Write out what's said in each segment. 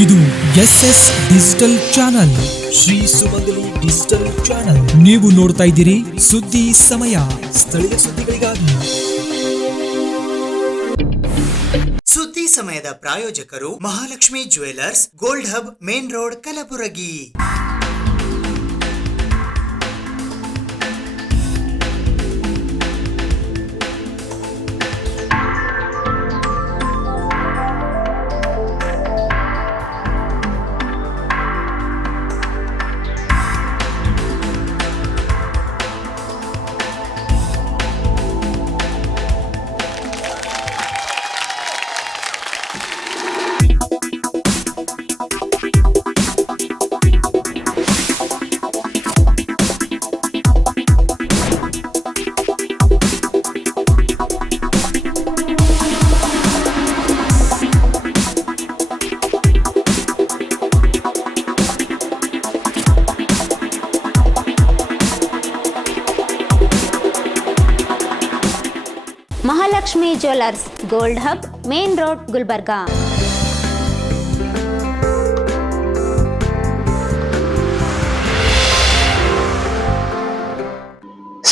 ಇದು SS digital channel, Shri ಸುಮಂಗಲಿ digital channel. ನೀವು ನೋಡ್ತಾ ಇದ್ದೀರಿ ಸುದ್ದಿ ಸಮಯ, ಸ್ಥಳೀಯ ಸುದ್ದಿಗಳಿಗಾಗಿ. ಸುದ್ದಿ ಸಮಯದ ಪ್ರಾಯೋಜಕರು Mahalakshmi jewellers, gold hub, main road, Kalaburagi. Mahalakshmi jewellers, gold hub, main road, Gulbarga.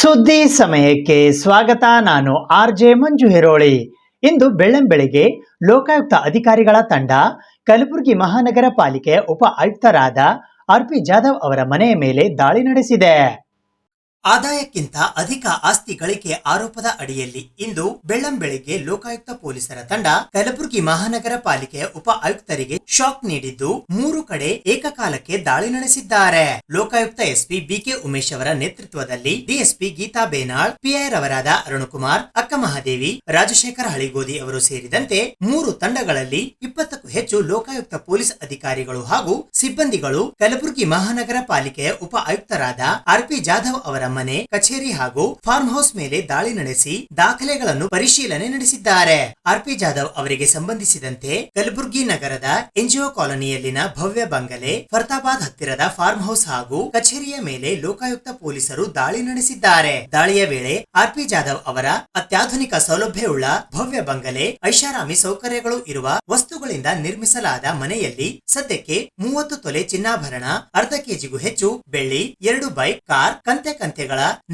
ಸುದ್ದಿ ಸಮಯಕ್ಕೆ ಸ್ವಾಗತ. ನಾನು RJ ಮಂಜು ಹಿರೋಳಿ. ಇಂದು ಬೆಳ್ಳಂಬೆಳಗ್ಗೆ ಲೋಕಾಯುಕ್ತ ಅಧಿಕಾರಿಗಳ ತಂಡ ಕಲಬುರಗಿ ಮಹಾನಗರ ಪಾಲಿಕೆಯ ಉಪ ಆಯುಕ್ತರಾದ RP ಜಾಧವ್ ಅವರ ಮನೆಯ ಮೇಲೆ ದಾಳಿ ನಡೆಸಿದೆ. ಆದಾಯಕ್ಕಿಂತ ಅಧಿಕ ಆಸ್ತಿ ಗಳಿಕೆ ಆರೋಪದ ಅಡಿಯಲ್ಲಿ ಇಂದು ಬೆಳ್ಳಂಬೆಳಗ್ಗೆ ಲೋಕಾಯುಕ್ತ ಪೊಲೀಸರ ತಂಡ ಕಲಬುರಗಿ ಮಹಾನಗರ ಪಾಲಿಕೆಯ ಉಪ ಆಯುಕ್ತರಿಗೆ ಶಾಕ್ ನೀಡಿದ್ದು 3 ಕಡೆ ಏಕಕಾಲಕ್ಕೆ ದಾಳಿ ನಡೆಸಿದ್ದಾರೆ. ಲೋಕಾಯುಕ್ತ SP BK ಉಮೇಶ್ ಅವರ ನೇತೃತ್ವದಲ್ಲಿ DSP ಗೀತಾ ಬೇನಾಳ್, PI ರವರಾದ ಅರುಣಕುಮಾರ್, ಅಕ್ಕ ಮಹಾದೇವಿ, ರಾಜಶೇಖರ ಹಳಿಗೋದಿ ಅವರು ಸೇರಿದಂತೆ 3 ತಂಡಗಳಲ್ಲಿ 20ಕ್ಕೂ ಹೆಚ್ಚು ಲೋಕಾಯುಕ್ತ ಪೊಲೀಸ್ ಅಧಿಕಾರಿಗಳು ಹಾಗೂ ಸಿಬ್ಬಂದಿಗಳು ಕಲಬುರಗಿ ಮಹಾನಗರ ಪಾಲಿಕೆಯ ಉಪ ಆಯುಕ್ತರಾದ RP ಜಾಧವ್ ಅವರ ಮನೆ, ಕಚೇರಿ ಹಾಗೂ ಫಾರ್ಮ್ ಹೌಸ್ ಮೇಲೆ ದಾಳಿ ನಡೆಸಿ ದಾಖಲೆಗಳನ್ನು ಪರಿಶೀಲನೆ ನಡೆಸಿದ್ದಾರೆ. RP ಜಾಧವ್ ಅವರಿಗೆ ಸಂಬಂಧಿಸಿದಂತೆ ಕಲಬುರಗಿ ನಗರದ NGO ಕಾಲೋನಿಯಲ್ಲಿನ ಭವ್ಯ ಬಂಗಲೆ, ಫರ್ತಾಬಾದ್ ಹತ್ತಿರದ ಫಾರ್ಮ್ ಹೌಸ್ ಹಾಗೂ ಕಚೇರಿಯ ಮೇಲೆ ಲೋಕಾಯುಕ್ತ ಪೊಲೀಸರು ದಾಳಿ ನಡೆಸಿದ್ದಾರೆ. ದಾಳಿಯ ವೇಳೆ RP ಜಾಧವ್ ಅವರ ಅತ್ಯಾಧುನಿಕ ಸೌಲಭ್ಯವುಳ್ಳ ಭವ್ಯ ಬಂಗಲೆ, ಐಷಾರಾಮಿ ಸೌಕರ್ಯಗಳು ಇರುವ ವಸ್ತುಗಳಿಂದ ನಿರ್ಮಿಸಲಾದ ಮನೆಯಲ್ಲಿ ಸದ್ಯಕ್ಕೆ 30 ತೊಲೆ ಚಿನ್ನಾಭರಣ, ಅರ್ಧ ಕೆಜಿಗೂ ಹೆಚ್ಚು ಬೆಳ್ಳಿ, 2 ಬೈಕ್, ಕಾರ್, ಕಂತೆ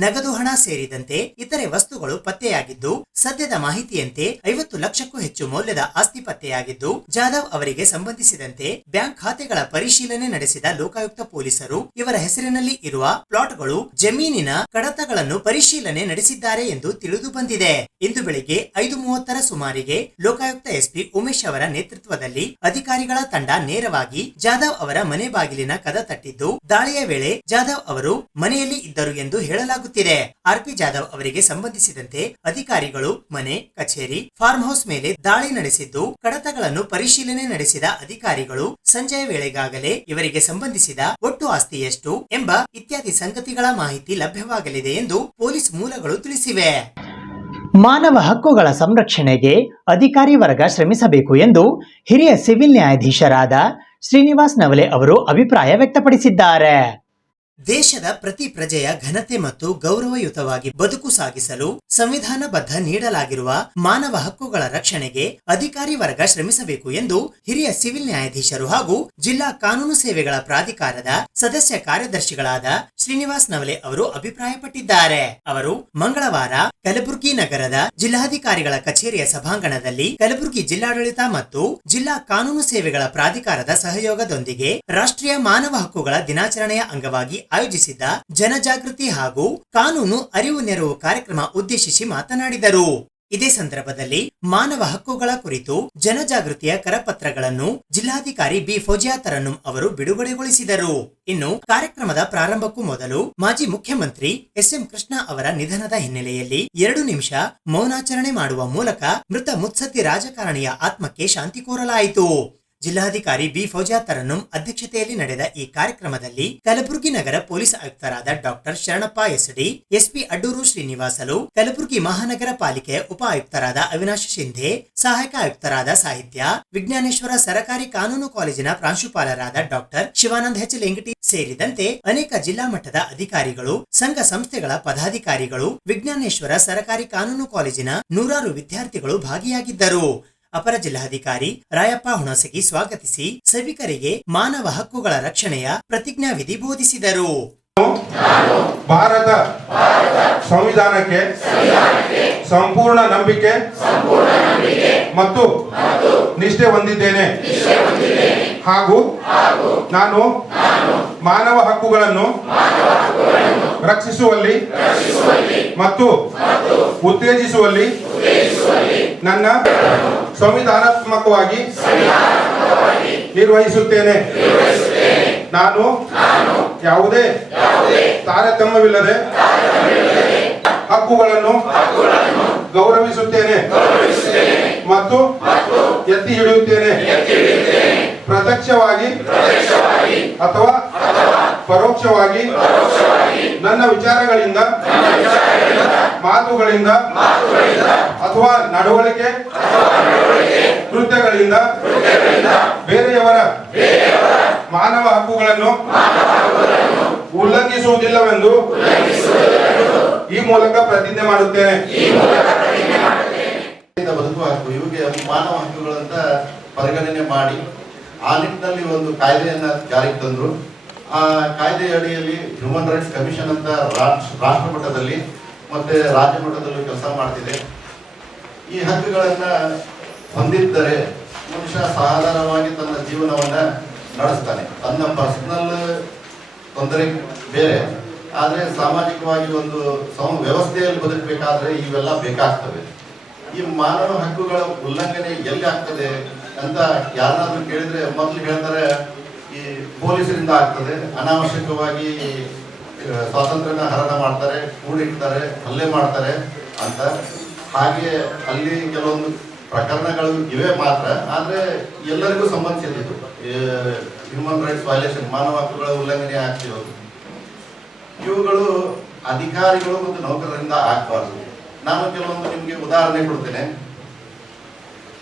ನಗದು ಹಣ ಸೇರಿದಂತೆ ಇತರೆ ವಸ್ತುಗಳು ಪತ್ತೆಯಾಗಿದ್ದು, ಸದ್ಯದ ಮಾಹಿತಿಯಂತೆ 50 ಲಕ್ಷಕ್ಕೂ ಹೆಚ್ಚು ಮೌಲ್ಯದ ಆಸ್ತಿ ಪತ್ತೆಯಾಗಿದ್ದು, ಜಾಧವ್ ಅವರಿಗೆ ಸಂಬಂಧಿಸಿದಂತೆ ಬ್ಯಾಂಕ್ ಖಾತೆಗಳ ಪರಿಶೀಲನೆ ನಡೆಸಿದ ಲೋಕಾಯುಕ್ತ ಪೊಲೀಸರು ಇವರ ಹೆಸರಿನಲ್ಲಿ ಇರುವ ಪ್ಲಾಟ್ಗಳು, ಜಮೀನಿನ ಕಡತಗಳನ್ನು ಪರಿಶೀಲನೆ ನಡೆಸಿದ್ದಾರೆ ಎಂದು ತಿಳಿದು ಬಂದಿದೆ. ಇಂದು ಬೆಳಿಗ್ಗೆ 5:30 ಸುಮಾರಿಗೆ ಲೋಕಾಯುಕ್ತ SP ಉಮೇಶ್ ಅವರ ನೇತೃತ್ವದಲ್ಲಿ ಅಧಿಕಾರಿಗಳ ತಂಡ ನೇರವಾಗಿ ಜಾಧವ್ ಅವರ ಮನೆ ಬಾಗಿಲಿನ ಕದ ತಟ್ಟಿದ್ದು, ದಾಳಿಯ ವೇಳೆ ಜಾಧವ್ ಅವರು ಮನೆಯಲ್ಲಿ ಇದ್ದರು ಎಂದು ಹೇಳಲಾಗುತ್ತಿದೆ. RP ಜಾಧವ್ ಅವರಿಗೆ ಸಂಬಂಧಿಸಿದಂತೆ ಅಧಿಕಾರಿಗಳು ಮನೆ, ಕಚೇರಿ, ಫಾರ್ಮ್ ಹೌಸ್ ಮೇಲೆ ದಾಳಿ ನಡೆಸಿದ್ದು, ಕಡತಗಳನ್ನು ಪರಿಶೀಲನೆ ನಡೆಸಿದ ಅಧಿಕಾರಿಗಳು ಸಂಜೆಯ ವೇಳೆಗಾಗಲೇ ಇವರಿಗೆ ಸಂಬಂಧಿಸಿದ ಒಟ್ಟು ಆಸ್ತಿ ಎಷ್ಟು ಎಂಬ ಇತ್ಯಾದಿ ಸಂಗತಿಗಳ ಮಾಹಿತಿ ಲಭ್ಯವಾಗಲಿದೆ ಎಂದು ಪೊಲೀಸ್ ಮೂಲಗಳು ತಿಳಿಸಿವೆ. ಮಾನವ ಹಕ್ಕುಗಳ ಸಂರಕ್ಷಣೆಗೆ ಅಧಿಕಾರಿ ವರ್ಗ ಶ್ರಮಿಸಬೇಕು ಎಂದು ಹಿರಿಯ ಸಿವಿಲ್ ನ್ಯಾಯಾಧೀಶರಾದ ಶ್ರೀನಿವಾಸ್ ನವಲೆ ಅವರು ಅಭಿಪ್ರಾಯ ವ್ಯಕ್ತಪಡಿಸಿದ್ದಾರೆ. ದೇಶದ ಪ್ರತಿ ಪ್ರಜೆಯ ಘನತೆ ಮತ್ತು ಗೌರವಯುತವಾಗಿ ಬದುಕು ಸಾಗಿಸಲು ಸಂವಿಧಾನಬದ್ಧ ನೀಡಲಾಗಿರುವ ಮಾನವ ಹಕ್ಕುಗಳ ರಕ್ಷಣೆಗೆ ಅಧಿಕಾರಿ ವರ್ಗ ಶ್ರಮಿಸಬೇಕು ಎಂದು ಹಿರಿಯ ಸಿವಿಲ್ ನ್ಯಾಯಾಧೀಶರು ಹಾಗೂ ಜಿಲ್ಲಾ ಕಾನೂನು ಸೇವೆಗಳ ಪ್ರಾಧಿಕಾರದ ಸದಸ್ಯ ಕಾರ್ಯದರ್ಶಿಗಳಾದ ಶ್ರೀನಿವಾಸ್ ನವಲೆ ಅವರು ಅಭಿಪ್ರಾಯಪಟ್ಟಿದ್ದಾರೆ. ಅವರು ಮಂಗಳವಾರ ಕಲಬುರಗಿ ನಗರದ ಜಿಲ್ಲಾಧಿಕಾರಿಗಳ ಕಚೇರಿಯ ಸಭಾಂಗಣದಲ್ಲಿ ಕಲಬುರಗಿ ಜಿಲ್ಲಾಡಳಿತ ಮತ್ತು ಜಿಲ್ಲಾ ಕಾನೂನು ಸೇವೆಗಳ ಪ್ರಾಧಿಕಾರದ ಸಹಯೋಗದೊಂದಿಗೆ ರಾಷ್ಟ್ರೀಯ ಮಾನವ ಹಕ್ಕುಗಳ ದಿನಾಚರಣೆಯ ಅಂಗವಾಗಿ ಆಯೋಜಿಸಿದ್ದ ಜನಜಾಗೃತಿ ಹಾಗೂ ಕಾನೂನು ಅರಿವು ನೆರವು ಕಾರ್ಯಕ್ರಮ ಉದ್ದೇಶಿಸಿ ಮಾತನಾಡಿದರು. ಇದೇ ಸಂದರ್ಭದಲ್ಲಿ ಮಾನವ ಹಕ್ಕುಗಳ ಕುರಿತು ಜನಜಾಗೃತಿಯ ಕರಪತ್ರಗಳನ್ನು ಜಿಲ್ಲಾಧಿಕಾರಿ B ಫೋಜಿಯಾ ತರನ್ನುಂ ಅವರು ಬಿಡುಗಡೆಗೊಳಿಸಿದರು. ಇನ್ನು ಕಾರ್ಯಕ್ರಮದ ಪ್ರಾರಂಭಕ್ಕೂ ಮೊದಲು ಮಾಜಿ ಮುಖ್ಯಮಂತ್ರಿ SM ಕೃಷ್ಣ ಅವರ ನಿಧನದ ಹಿನ್ನೆಲೆಯಲ್ಲಿ 2 ನಿಮಿಷ ಮೌನಾಚರಣೆ ಮಾಡುವ ಮೂಲಕ ಮೃತ ಮುತ್ಸದ್ದಿ ರಾಜಕಾರಣಿಯ ಆತ್ಮಕ್ಕೆ ಶಾಂತಿ ಕೋರಲಾಯಿತು. ಜಿಲ್ಲಾಧಿಕಾರಿ B ಫೋಜಿಯಾ ತರನ್ನುಂ ಅಧ್ಯಕ್ಷತೆಯಲ್ಲಿ ನಡೆದ ಈ ಕಾರ್ಯಕ್ರಮದಲ್ಲಿ ಕಲಬುರಗಿ ನಗರ ಪೊಲೀಸ್ ಆಯುಕ್ತರಾದ doctor Sharanappa SD, SP Addur Srinivasulu, Kalaburagi ಮಹಾನಗರ ಪಾಲಿಕೆಯ ಉಪ ಆಯುಕ್ತರಾದ ಅವಿನಾಶ್ ಶಿಂಧೆ, ಸಹಾಯಕ ಆಯುಕ್ತರಾದ ಸಾಹಿತ್ಯ, ವಿಜ್ಞಾನೇಶ್ವರ ಸರಕಾರಿ ಕಾನೂನು ಕಾಲೇಜಿನ ಪ್ರಾಂಶುಪಾಲರಾದ ಡಾಕ್ಟರ್ ಶಿವಾನಂದ್ H ಲೆಂಗಟಿ ಸೇರಿದಂತೆ ಅನೇಕ ಜಿಲ್ಲಾ ಮಟ್ಟದ ಅಧಿಕಾರಿಗಳು, ಸಂಘ ಸಂಸ್ಥೆಗಳ ಪದಾಧಿಕಾರಿಗಳು, ವಿಜ್ಞಾನೇಶ್ವರ ಸರಕಾರಿ ಕಾನೂನು ಕಾಲೇಜಿನ 100 ವಿದ್ಯಾರ್ಥಿಗಳು ಭಾಗಿಯಾಗಿದ್ದರು. ಅಪರ ಜಿಲ್ಲಾಧಿಕಾರಿ ರಾಯಪ್ಪ ಹುಣಸಗಿ ಸ್ವಾಗತಿಸಿ ಸಭಿಕರಿಗೆ ಮಾನವ ಹಕ್ಕುಗಳ ರಕ್ಷಣೆಯ ಪ್ರತಿಜ್ಞಾವಿಧಿ ಬೋಧಿಸಿದರು. ಭಾರತ ಸಂವಿಧಾನಕ್ಕೆ ಸಂಪೂರ್ಣ ನಂಬಿಕೆ ಮತ್ತು ನಿಷ್ಠೆ ಹೊಂದಿದ್ದೇನೆ ಹಾಗೂ ನಾನು ಮಾನವ ಹಕ್ಕುಗಳನ್ನು ರಕ್ಷಿಸುವಲ್ಲಿ ಮತ್ತು ಉತ್ತೇಜಿಸುವಲ್ಲಿ ನನ್ನ ಸಂವಿಧಾನಾತ್ಮಕವಾಗಿ ನಿರ್ವಹಿಸುತ್ತೇನೆ. ನಾನು ಯಾವುದೇ ತಾರತಮ್ಯವಿಲ್ಲದೆ ಹಕ್ಕುಗಳನ್ನು ಗೌರವಿಸುತ್ತೇನೆ ಮತ್ತು ಎತ್ತಿ ಹಿಡಿಯುತ್ತೇನೆ. ಪ್ರತ್ಯಕ್ಷವಾಗಿ ಅಥವಾ ಪರೋಕ್ಷವಾಗಿ ನನ್ನ ವಿಚಾರಗಳಿಂದ, ಮಾತುಗಳಿಂದ ಅಥವಾ ನಡವಳಿಕೆ ಕೃತ್ಯಗಳಿಂದ ಬೇರೆಯವರ ಮಾನವ ಹಕ್ಕುಗಳನ್ನು ಉಲ್ಲಂಘಿಸುವುದಿಲ್ಲವೆಂದು ಈ ಮೂಲಕ ಪ್ರತಿಜ್ಞೆ ಮಾಡುತ್ತೇನೆ. ಬದುಕುವ ಹಕ್ಕು ಇವಿಗೆ ಮಾನವ ಹಕ್ಕುಗಳಂತ ಪರಿಗಣನೆ ಮಾಡಿ ಆ ನಿಟ್ಟಿನಲ್ಲಿ ಒಂದು ಕಾಯ್ದೆಯನ್ನ ಜಾರಿಗೆ ತಂದ್ರು. ಆ ಕಾಯ್ದೆ ಅಡಿಯಲ್ಲಿ ಹ್ಯೂಮನ್ ರೈಟ್ಸ್ ಕಮಿಷನ್ ಅಂತ ರಾಷ್ಟ್ರ ಮಟ್ಟದಲ್ಲಿ ಮತ್ತೆ ರಾಜ್ಯ ಮಟ್ಟದಲ್ಲೂ ಕೆಲಸ ಮಾಡ್ತಿದೆ. ಈ ಹಕ್ಕುಗಳನ್ನ ಹೊಂದಿದ್ದರೆ ಮನುಷ್ಯ ಸಾಧಾರಣವಾಗಿ ತನ್ನ ಜೀವನವನ್ನ ನಡೆಸ್ತಾನೆ. ತನ್ನ ಪರ್ಸನಲ್ ತೊಂದರೆ ಬೇರೆ, ಆದರೆ ಸಾಮಾಜಿಕವಾಗಿ ಒಂದು ವ್ಯವಸ್ಥೆಯಲ್ಲಿ ಬದುಕಬೇಕಾದ್ರೆ ಇವೆಲ್ಲ ಬೇಕಾಗ್ತವೆ. ಈ ಮಾನವ ಹಕ್ಕುಗಳ ಉಲ್ಲಂಘನೆ ಎಲ್ಲಿ ಆಗ್ತದೆ ಅಂತ ಯಾರನ್ನಾದ್ರೂ ಕೇಳಿದ್ರೆ ಮೊದಲು ಹೇಳ್ತಾರೆ ಈ ಪೊಲೀಸರಿಂದ ಆಗ್ತದೆ, ಅನಾವಶ್ಯಕವಾಗಿ ಸ್ವಾತಂತ್ರ್ಯನ ಹರಣ ಮಾಡ್ತಾರೆ, ಕೂಡಿಡ್ತಾರೆ, ಹಲ್ಲೆ ಮಾಡ್ತಾರೆ ಅಂತ. ಹಾಗೆ ಅಲ್ಲಿ ಕೆಲವೊಂದು ಪ್ರಕರಣಗಳು ಇವೆ ಮಾತ್ರ, ಆದರೆ ಎಲ್ಲರಿಗೂ ಸಂಬಂಧಿಸಿದ್ದು ಹ್ಯೂಮನ್ ರೈಟ್ಸ್ ವೈಲೇಷನ್, ಮಾನವ ಹಕ್ಕುಗಳ ಉಲ್ಲಂಘನೆ ಆಗ್ತಿರೋದು. ಇವುಗಳು ಅಧಿಕಾರಿಗಳು ಮತ್ತು ನೌಕರರಿಂದ ಆಗಬಾರ್ದು. ನಾನು ಕೆಲವೊಂದು ನಿಮಗೆ ಉದಾಹರಣೆ ಕೊಡ್ತೇನೆ.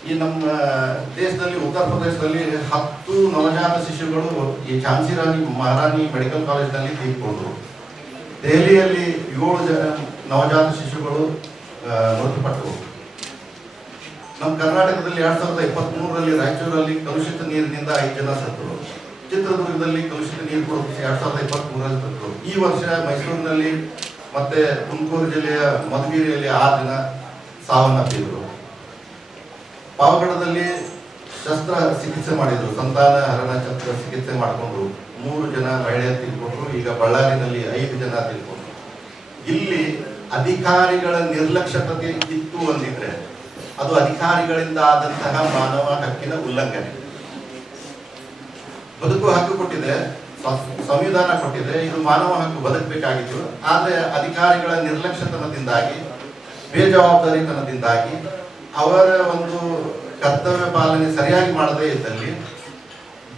ಈ ನಮ್ಮ ದೇಶದಲ್ಲಿ ಉತ್ತರ ಪ್ರದೇಶದಲ್ಲಿ 10 ನವಜಾತ ಶಿಶುಗಳು ಈ ಝಾನ್ಸಿ ರಾಣಿ ಮಹಾರಾಣಿ ಮೆಡಿಕಲ್ ಕಾಲೇಜ್ನಲ್ಲಿ ತೀರ್ಕೊಂಡ್ರು. ದೆಹಲಿಯಲ್ಲಿ 7 ನವಜಾತ ಶಿಶುಗಳು ಮೃತಪಟ್ಟರು. ನಮ್ಮ ಕರ್ನಾಟಕದಲ್ಲಿ 2023ರಲ್ಲಿ ರಾಯಚೂರಲ್ಲಿ ಕಲುಷಿತ ನೀರಿನಿಂದ 5 ಜನ ಸತ್ತರು. ಚಿತ್ರದುರ್ಗದಲ್ಲಿ ಕಲುಷಿತ ನೀರು ಕೂಡ 2023ರಲ್ಲಿ ಸತ್ತರು. ಈ ವರ್ಷ ಮೈಸೂರಿನಲ್ಲಿ ಮತ್ತೆ ತುಮಕೂರು ಜಿಲ್ಲೆಯ ಮಧುಗಿರಿಯಲ್ಲಿ 6 ಜನ ಸಾವನ್ನಪ್ಪಿದ್ರು. ಪಾವಗಡದಲ್ಲಿ ಶಸ್ತ್ರ ಚಿಕಿತ್ಸೆ ಮಾಡಿದ್ರು, ಸಂತಾನ ಹರಣ ಶಸ್ತ್ರ ಚಿಕಿತ್ಸೆ ಮಾಡಿಕೊಂಡ್ರು, 3 ಜನ ಮಹಿಳೆಯರು ತೀರ್ಕೊಂಡ್ರು. ಈಗ ಬಳ್ಳಾರಿನಲ್ಲಿ 5 ಜನ ತೀರ್ಕೊಂಡ್ರು. ಇಲ್ಲಿ ಅಧಿಕಾರಿಗಳ ನಿರ್ಲಕ್ಷ್ಯತೆ ಇತ್ತು ಅಂದಿದ್ರೆ ಅದು ಅಧಿಕಾರಿಗಳಿಂದ ಆದಂತಹ ಮಾನವ ಹಕ್ಕಿನ ಉಲ್ಲಂಘನೆ. ಬದುಕು ಹಕ್ಕು ಕೊಟ್ಟಿದೆ, ಸಂವಿಧಾನ ಕೊಟ್ಟಿದೆ, ಇದು ಮಾನವ ಹಕ್ಕು ಬದುಕಬೇಕಾಗಿತ್ತು. ಆದರೆ ಅಧಿಕಾರಿಗಳ ನಿರ್ಲಕ್ಷ್ಯತನದಿಂದಾಗಿ, ಬೇಜವಾಬ್ದಾರಿತನದಿಂದಾಗಿ, ಅವರ ಒಂದು ಕರ್ತವ್ಯ ಪಾಲನೆ ಸರಿಯಾಗಿ ಮಾಡದೇ ಇದ್ದಲ್ಲಿ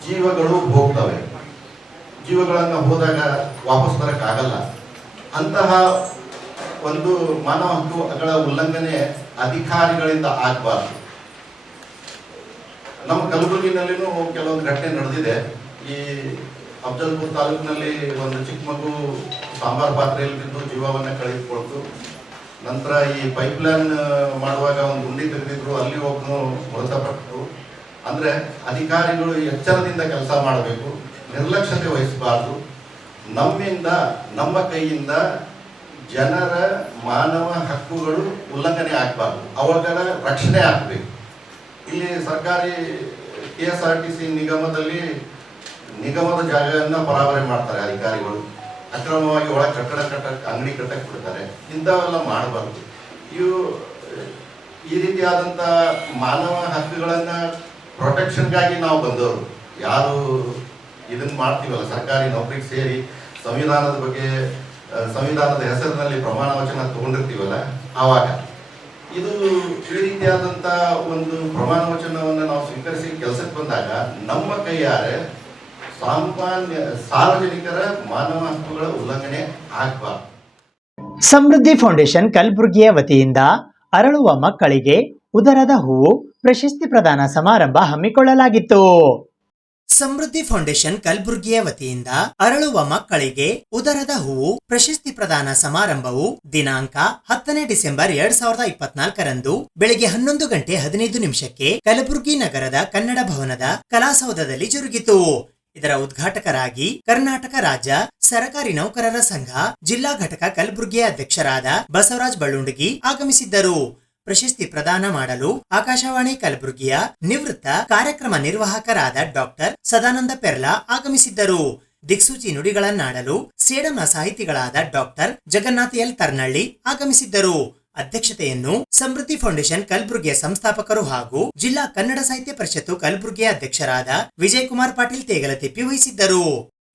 ಜೀವಗಳು ಹೋಗ್ತವೆ. ಜೀವಗಳನ್ನು ಹೋದಾಗ ವಾಪಸ್ ಬರಕ್ಕಾಗಲ್ಲ. ಅಂತಹ ಒಂದು ಮಾನವ ಹಕ್ಕುಗಳ ಉಲ್ಲಂಘನೆ ಅಧಿಕಾರಿಗಳಿಂದ ಆಗಬಾರ್ದು. ನಮ್ಮ ಕಲಬುರಗಿನಲ್ಲಿನೂ ಕೆಲವೊಂದು ಘಟನೆ ನಡೆದಿದೆ. ಈ ಅಫಜಲ್ಪುರ್ ತಾಲೂಕಿನಲ್ಲಿ ಒಂದು ಚಿಕ್ಕ ಮಗು ಸಾಂಬಾರ್ ಪಾತ್ರೆಯಲ್ಲಿ ಬಿದ್ದು ಜೀವವನ್ನು ಕಳೆದುಕೊಳ್ತು. ನಂತರ ಈ ಪೈಪ್ಲೈನ್ ಮಾಡುವಾಗ ಒಂದು ಗುಂಡಿ ತೆಗೆದಿದ್ರು, ಅಲ್ಲಿ ಒಬ್ಬನು ಮೃತಪಟ್ಟರು. ಅಂದರೆ ಅಧಿಕಾರಿಗಳು ಎಚ್ಚರದಿಂದ ಕೆಲಸ ಮಾಡಬೇಕು, ನಿರ್ಲಕ್ಷ್ಯತೆ ವಹಿಸಬಾರ್ದು. ನಮ್ಮಿಂದ, ನಮ್ಮ ಕೈಯಿಂದ ಜನರ ಮಾನವ ಹಕ್ಕುಗಳು ಉಲ್ಲಂಘನೆ ಆಗಬಾರ್ದು, ಅವುಗಳ ರಕ್ಷಣೆ ಆಗಬೇಕು. ಇಲ್ಲಿ ಸರ್ಕಾರಿ KSRTC ನಿಗಮದ ಜಾಗವನ್ನು ಪರಾವರೆ ಮಾಡ್ತಾರೆ ಅಧಿಕಾರಿಗಳು. ಅಕ್ರಮವಾಗಿ ಒಳಗೆ ಅಂಗಡಿ ಕಟ್ಟಕ್ಕೆ ಬಿಡ್ತಾರೆ. ಇಂಥವೆಲ್ಲ ಮಾಡಬಾರ್ದು. ಇವು ಈ ರೀತಿಯಾದಂಥ ಮಾನವ ಹಕ್ಕುಗಳನ್ನು ಪ್ರೊಟೆಕ್ಷನ್ಗಾಗಿ ನಾವು ಬಂದವರು. ಯಾರು ಇದನ್ನು ಮಾಡ್ತೀವಲ್ಲ, ಸರ್ಕಾರಿ ನೌಕರಿಗೆ ಸೇರಿ ಸಂವಿಧಾನದ ಬಗ್ಗೆ, ಸಂವಿಧಾನದ ಹೆಸರಿನಲ್ಲಿ ಪ್ರಮಾಣ ವಚನ ತಗೊಂಡಿರ್ತೀವಲ್ಲ, ಆವಾಗ ಇದು ಈ ರೀತಿಯಾದಂಥ ಒಂದು ಪ್ರಮಾಣ ವಚನವನ್ನು ನಾವು ಸ್ವೀಕರಿಸಿ ಕೆಲಸಕ್ಕೆ ಬಂದಾಗ ನಮ್ಮ ಕೈಯಾರೆ ಸಾರ್ವಜನಿಕರ ಮಾನವ ಹಕ್ಕುಗಳ ಉಲ್ಲಂಘನೆ ಆಗಬಾರ್ದು. ಸಮೃದ್ಧಿ ಫೌಂಡೇಶನ್ ಕಲಬುರಗಿಯ ವತಿಯಿಂದ ಅರಳುವ ಮಕ್ಕಳಿಗೆ ಉದರದ ಹೂವು ಪ್ರಶಸ್ತಿ ಪ್ರದಾನ ಸಮಾರಂಭ ಹಮ್ಮಿಕೊಳ್ಳಲಾಗಿತ್ತು. ಸಮೃದ್ಧಿ ಫೌಂಡೇಶನ್ ಕಲಬುರಗಿಯ ವತಿಯಿಂದ ಅರಳುವ ಮಕ್ಕಳಿಗೆ ಉದರದ ಹೂವು ಪ್ರಶಸ್ತಿ ಪ್ರದಾನ ಸಮಾರಂಭವು ದಿನಾಂಕ 10 ಡಿಸೆಂಬರ್ 2024ರಂದು ಬೆಳಗ್ಗೆ 11:15 ಕಲಬುರಗಿ ನಗರದ ಕನ್ನಡ ಭವನದ ಕಲಾಸೌಧದಲ್ಲಿ ಜರುಗಿತು. ಇದರ ಉದ್ಘಾಟಕರಾಗಿ ಕರ್ನಾಟಕ ರಾಜ್ಯ ಸರಕಾರಿ ನೌಕರರ ಸಂಘ ಜಿಲ್ಲಾ ಘಟಕ ಕಲಬುರಗಿಯ ಅಧ್ಯಕ್ಷರಾದ ಬಸವರಾಜ್ ಬಳ್ಳುಂಡಗಿ ಆಗಮಿಸಿದ್ದರು. ಪ್ರಶಸ್ತಿ ಪ್ರದಾನ ಮಾಡಲು ಆಕಾಶವಾಣಿ ಕಲಬುರಗಿಯ ನಿವೃತ್ತ ಕಾರ್ಯಕ್ರಮ ನಿರ್ವಾಹಕರಾದ ಡಾಕ್ಟರ್ ಸದಾನಂದ ಪೆರ್ಲಾ ಆಗಮಿಸಿದ್ದರು. ದಿಕ್ಸೂಚಿ ನುಡಿಗಳನ್ನಾಡಲು ಸೇಡಂನ ಸಾಹಿತಿಗಳಾದ ಡಾಕ್ಟರ್ ಜಗನ್ನಾಥ ಎಲ್ ತರ್ನಳ್ಳಿ ಆಗಮಿಸಿದ್ದರು. ಅಧ್ಯಕ್ಷತೆಯನ್ನು ಸಮೃದ್ಧಿ ಫೌಂಡೇಶನ್ ಕಲಬುರಗಿಯ ಸಂಸ್ಥಾಪಕರು ಹಾಗೂ ಜಿಲ್ಲಾ ಕನ್ನಡ ಸಾಹಿತ್ಯ ಪರಿಷತ್ತು ಕಲಬುರಗಿಯ ಅಧ್ಯಕ್ಷರಾದ ವಿಜಯಕುಮಾರ್ ಪಾಟೀಲ್ ತೇಗಲತಿಪ್ಪಿ ವಹಿಸಿದ್ದರು.